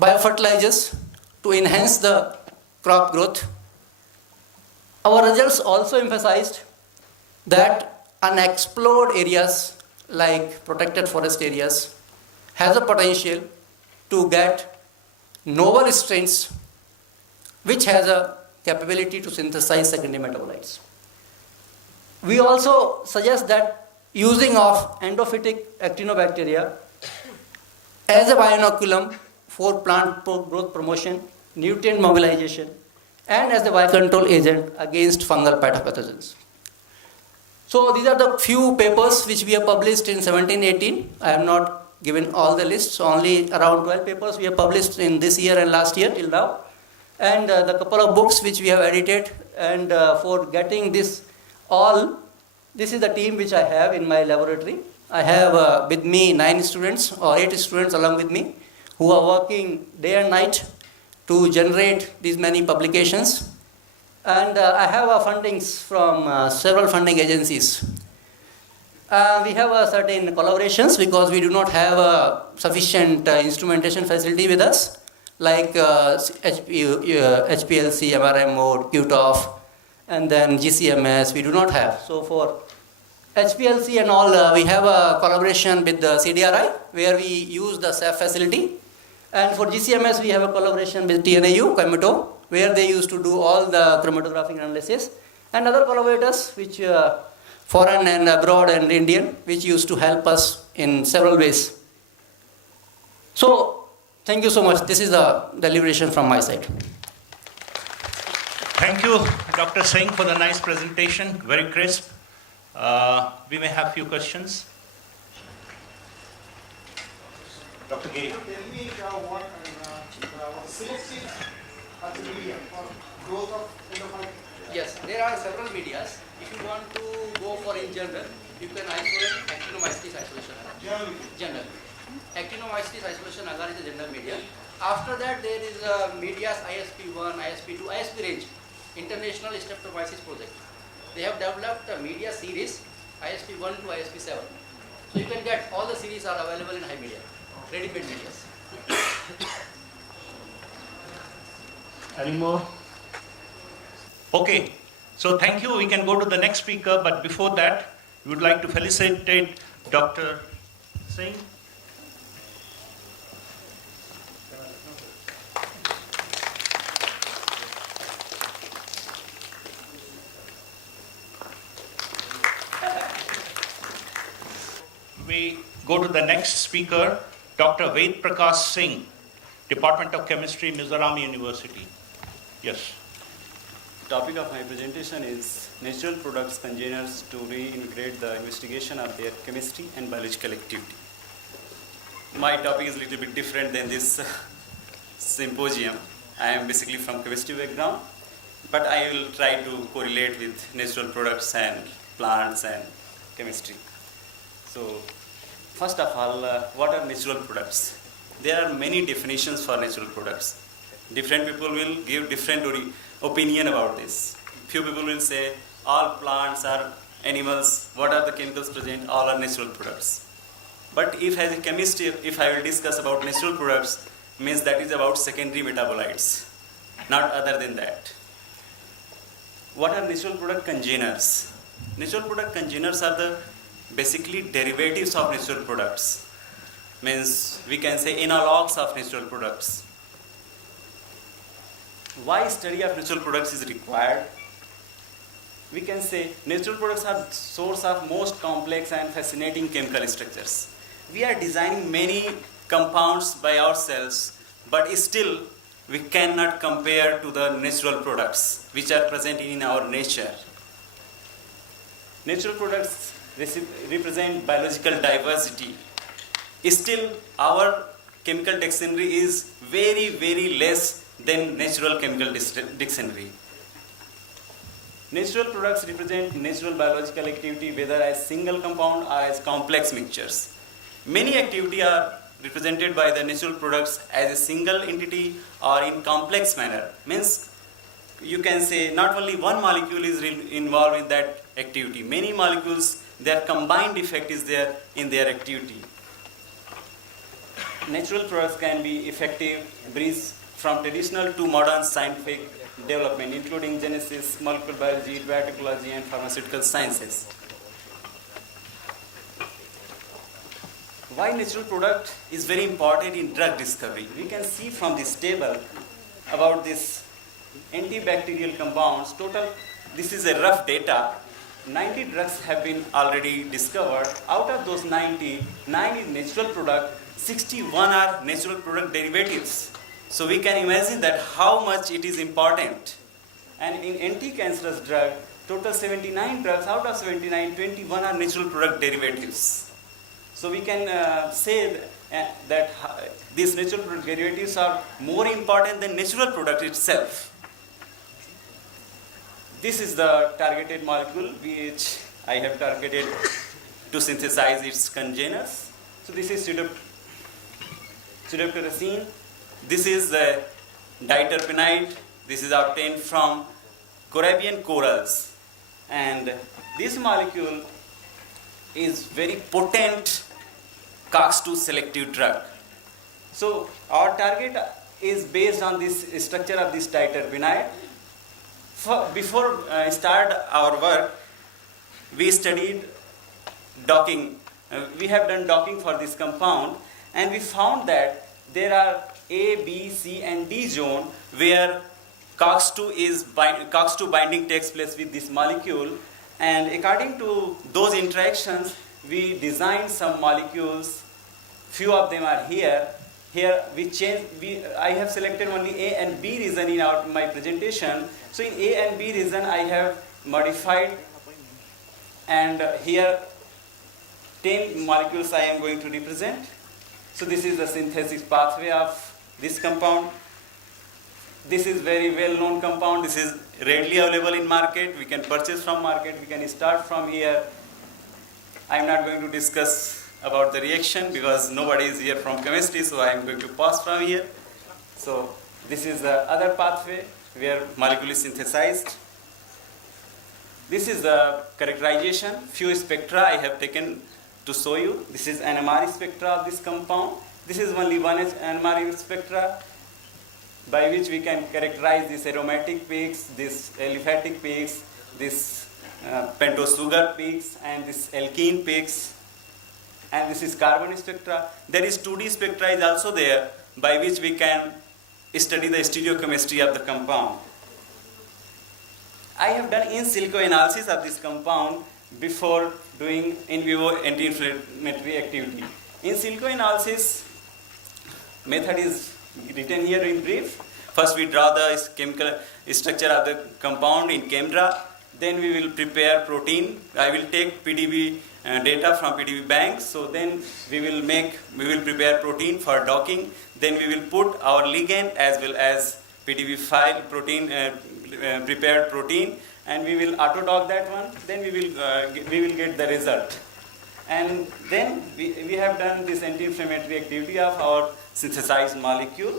biofertilizers to enhance the crop growth. Our results also emphasized that unexplored areas like protected forest areas has a potential to get novel strains which has a capability to synthesize secondary metabolites. We also suggest that using of endophytic actinobacteria as a bioinoculum for plant growth promotion, nutrient mobilization, and as a biocontrol agent against fungal pathopathogens. So these are the few papers which we have published in 17-18. I have not given all the lists, only around 12 papers we have published in this year and last year till now. And the couple of books which we have edited, and for getting this all, this is the team which I have in my laboratory. I have with me 9 students or 8 students along with me who are working day and night to generate these many publications. And I have fundings from several funding agencies. We have certain collaborations because we do not have sufficient instrumentation facility with us, like HPLC, MRM mode, QTOF, and then GCMS we do not have. So for HPLC and all, we have a collaboration with the CDRI where we use the Sept facility. And for GCMS, we have a collaboration with TNAU, Comito, where they used to do all the chromatographic analysis. And other collaborators, which foreign and abroad and Indian, which used to help us in several ways. So, thank you so much. This is the deliberation from my side. Thank you, Dr. Singh, for the nice presentation, very crisp. We may have few questions. Dr. Gay. Can you tell me what selective media for growth of endophyte? Yes, there are several medias. If you want to go for in general, you can isolate actinomycetes isolation agar. General. Actinomycetes isolation agar is a general media. After that, there is medias ISP1, ISP2, ISP range, International Streptomyces Project. They have developed a media series, ISP1 to ISP7. So you can get all the series are available in high media, ready-made medias. Any more? Okay, so thank you. We can go to the next speaker, but before that, we would like to felicitate Dr. Singh. We go to the next speaker, Dr. Ved Prakash Singh, Department of Chemistry, Mizoram University. Yes. Topic of my presentation is natural products congeners to reintegrate the investigation of their chemistry and biological activity. My topic is a little bit different than this symposium. I am basically from chemistry background, but I will try to correlate with natural products and plants and chemistry. So, first of all, what are natural products? There are many definitions for natural products. Different people will give different opinion about this. Few people will say all plants are animals. What are the chemicals present? All are natural products. But if as a chemist, if I will discuss about natural products, means that is about secondary metabolites, not other than that. What are natural product congeners? Natural product congeners are the basically derivatives of natural products. Means we can say analogs of natural products. Why study of natural products is required? We can say natural products are source of most complex and fascinating chemical structures. We are designing many compounds by ourselves, but still we cannot compare to the natural products which are present in our nature. Natural products represent biological diversity. Still, our chemical dictionary is very, very less than natural chemical dictionary. Natural products represent natural biological activity whether as single compound or as complex mixtures. Many activity are represented by the natural products as a single entity or in complex manner. Means you can say not only one molecule is involved in that activity. Many molecules, their combined effect is there in their activity. natural products can be effective bridge from traditional to modern scientific development, including genesis, molecular biology, biotechnology, and pharmaceutical sciences. Why natural product is very important in drug discovery? We can see from this table about this antibacterial compounds. Total, this is a rough data. 90 drugs have been already discovered. Out of those 90, 9 is natural product, 61 are natural product derivatives. So we can imagine that how much it is important. And in anti-cancerous drug, total 79 drugs, out of 79, 21 are natural product derivatives. So we can say that these natural product derivatives are more important than natural product itself. This is the targeted molecule which I have targeted to synthesize its congeners. So this is pseudoerythrine. This is the diterpenide. This is obtained from Caribbean corals. And this molecule is very potent COX-2 selective drug. So our target is based on this structure of this diterpenide. Before start our work, we studied docking. We have done docking for this compound, and we found that there are A, B, C, and D zone where COX-2 binding takes place with this molecule, and according to those interactions, we designed some molecules. Few of them are here. Here I have selected only A and B region in my presentation. So in A and B region I have modified, and here 10 molecules I am going to represent. So this is the synthesis pathway of this compound. This is very well known compound. This is readily available in market. We can purchase from market. We can start from here. I am not going to discuss about the reaction because nobody is here from chemistry, so I am going to pass from here. So this is the other pathway where molecule is synthesized. This is the characterization. Few spectra I have taken to show you. This is NMR spectra of this compound. This is only one NMR spectra by which we can characterize these aromatic peaks, these aliphatic peaks, this pentose sugar peaks, and this alkene peaks. And this is carbon spectra. There is 2D spectra is also there by which we can study the stereochemistry of the compound. I have done in silico analysis of this compound before doing in vivo anti-inflammatory activity. In silico analysis method is written here in brief. First we draw the chemical structure of the compound in ChemDraw. Then we will prepare protein. I will take PDB data from PDB bank. So then we will prepare protein for docking. Then we will put our ligand as well as PDB file protein, prepared protein, and we will auto dock that one. Then we will get the result. And then we have done this anti-inflammatory activity of our synthesized molecule.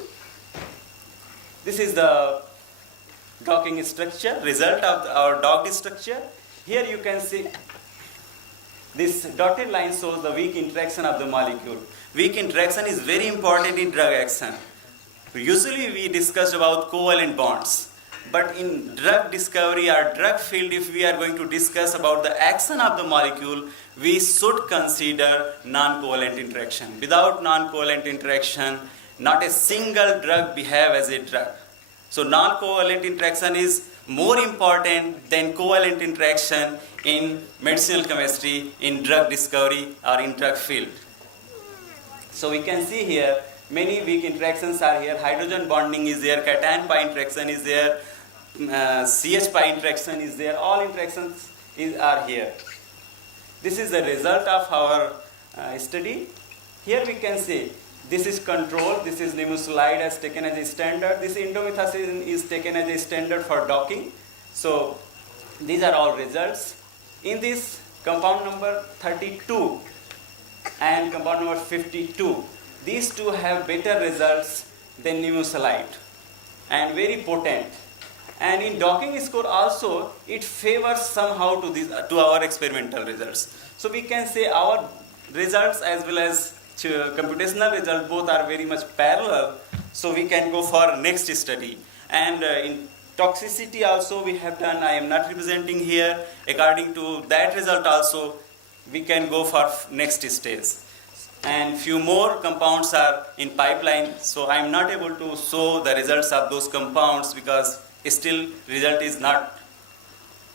This is the docking structure, result of our docked structure. Here you can see this dotted line shows the weak interaction of the molecule. Weak interaction is very important in drug action. Usually we discuss about covalent bonds, but in drug discovery or drug field, if we are going to discuss about the action of the molecule, we should consider non-covalent interaction. Without non-covalent interaction, not a single drug behave as a drug. So non-covalent interaction is more important than covalent interaction in medicinal chemistry, in drug discovery or in drug field. So we can see here many weak interactions are here. Hydrogen bonding is there, cation pi interaction is there, CH pi interaction is there. All interactions are here. This is the result of our study. Here we can see this is control. This is nimesulide as taken as a standard. This indomethacin is taken as a standard for docking. So these are all results. In this compound number 32 and compound number 52, these two have better results than nimesulide and very potent. And in docking score also, it favors somehow to our experimental results. So we can say our results as well as computational result, both are very much parallel, so we can go for next study. And in toxicity also we have done, I am not representing here, according to that result also we can go for next stage. And few more compounds are in pipeline, so I am not able to show the results of those compounds because still result is not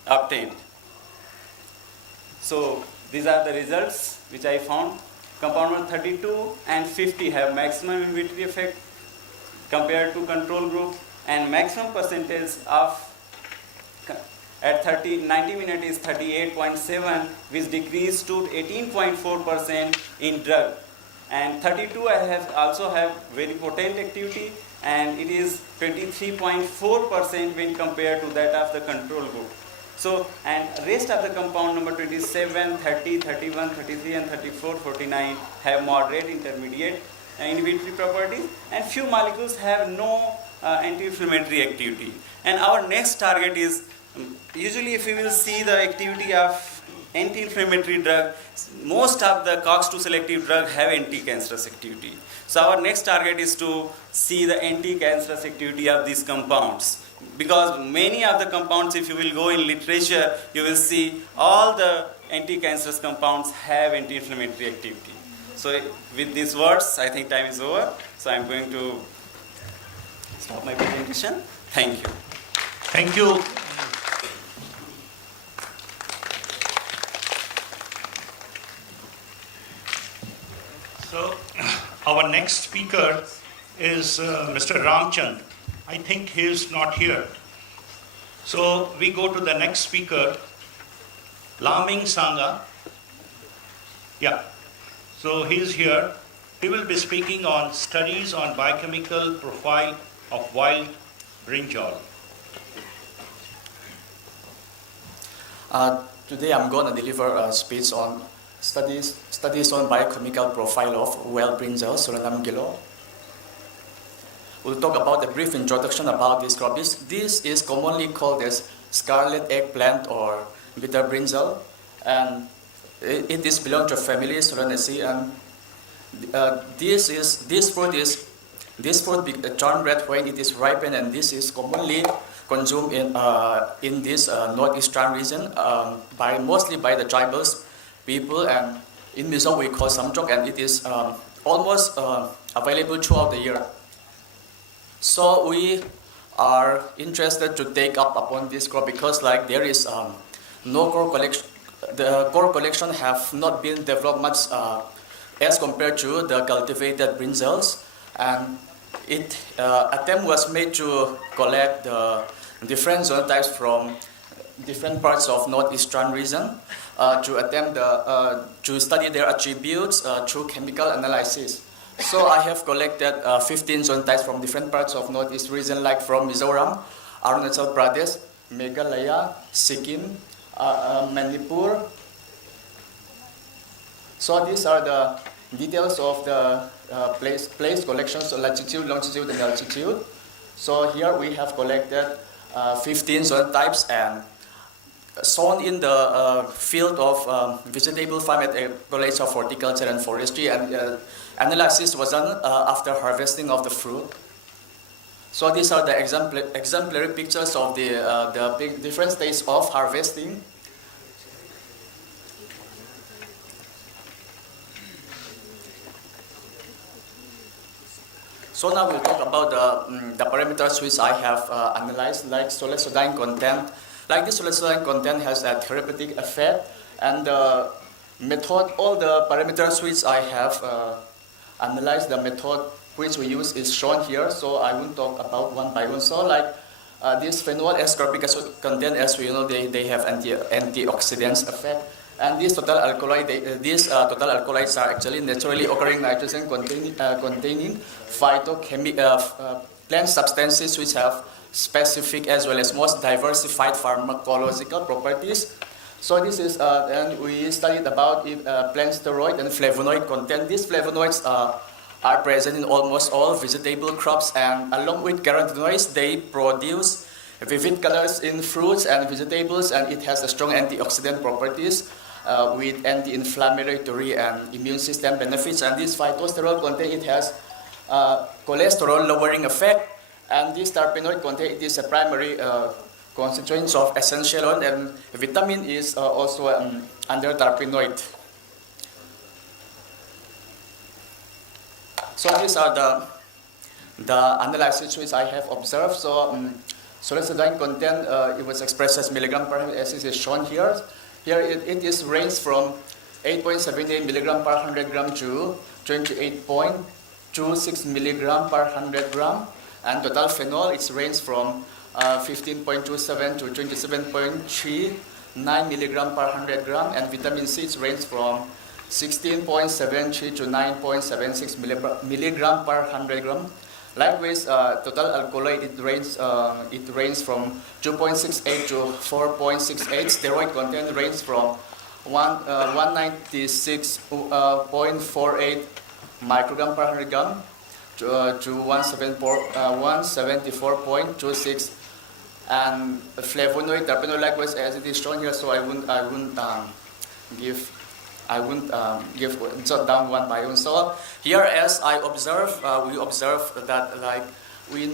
obtained. So these are the results which I found. Compound number 32 and 50 have maximum inhibitory effect compared to control group, and maximum percentage of at 90 minutes is 38.7, which decreased to 18.4% in drug. And 32 also have very potent activity, and it is 23.4% when compared to that of the control group. So, and rest of the compound number 27, 30, 31, 33 and 34, 49 have moderate intermediate inhibitory properties, and few molecules have no anti-inflammatory activity. And our next target is, usually if we will see the activity of anti-inflammatory drug, most of the COX-2 selective drug have anti-cancerous activity. So our next target is to see the anti-cancerous activity of these compounds. Because many of the compounds, if you will go in literature, you will see all the anti-cancerous compounds have anti-inflammatory activity. So with these words, I think time is over. So I'm going to stop my presentation. Thank you. Thank you. So our next speaker is Mr. Ramchand. I think he is not here. So we go to the next speaker, Laming Sangha. Yeah. So he is here. He will be speaking on studies on biochemical profile of wild brinjal. Today I'm going to deliver a speech on studies on biochemical profile of wild brinjal, Solanum gilo. We'll talk about a brief introduction about this crop. This is commonly called as scarlet eggplant or bitter brinjal, and it is belong to family Solanaceae, and this fruit turn red when it is ripened, and this is commonly consumed in this northeastern region mostly by the tribals people, and in Mizoram we call samjok, and it is almost available throughout the year. So we are interested to take up upon this crop because there is no core collection. The core collection have not been developed much as compared to the cultivated brinjals, and attempt was made to collect the different genotypes from different parts of northeastern region to attempt to study their attributes through chemical analysis. So I have collected 15 genotypes from different parts of northeast region, like from Mizoram, Arunachal Pradesh, Meghalaya, Sikkim, Manipur. So these are the details of the place collections, so latitude, longitude, and altitude. So here we have collected 15 genotypes and shown in the field of vegetable farm at the College of Horticulture and Forestry, and analysis was done after harvesting of the fruit. So these are the exemplary pictures of the different stages of harvesting. So now we'll talk about the parameters which I have analyzed, like solesodine content. Like this solesodine content has a therapeutic effect, and the method, all the parameters which I have analyzed, the method which we use is shown here, so I won't talk about one by one. So like this phenol ascorbic acid content, as we know, they have antioxidants effect, and these total alkaloids are actually naturally occurring nitrogen containing plant substances which have specific as well as most diversified pharmacological properties. So this is, and we studied about plant steroid and flavonoid content. These flavonoids are present in almost all vegetable crops, and along with carotenoids, they produce vivid colors in fruits and vegetables, and it has a strong antioxidant properties. with anti-inflammatory and immune system benefits. And this phytosterol content, it has cholesterol lowering effect. And this terpenoid content, it is a primary constituent of essential oil, and vitamin is also under terpenoid. So these are the analysis which I have observed. So soliciting content, it was expressed as milligram per as is shown here. Here it is ranged from 8.78 milligram per 100 gram to 28.26 milligram per 100 gram. And total phenol, it's ranged from 15.27 to 27.39 milligram per 100 gram. And vitamin C, it's ranged from 16.73 to 9.76 milligram per 100 gram. Likewise, total alkaloid, it ranges from 2.68 to 4.68. Steroid content ranges from 196.48 microgram per 100 gram to 174.26. And flavonoid, terpenoid, likewise, as it is shown here. So I wouldn't jot down one by one. So here, as I observe, we observe that we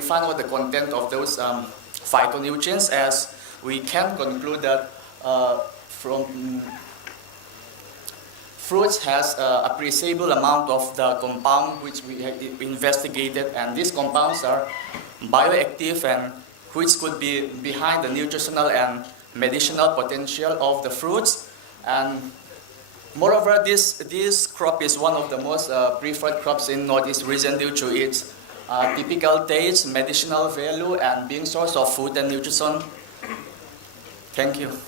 find out the content of those phytonutrients, as we can conclude that from fruits has appreciable amount of the compound which we have investigated, and these compounds are bioactive and which could be behind the nutritional and medicinal potential of the fruits. And moreover, this crop is one of the most preferred crops in Northeast region due to its typical taste, medicinal value, and being source of food and nutrition. Thank you.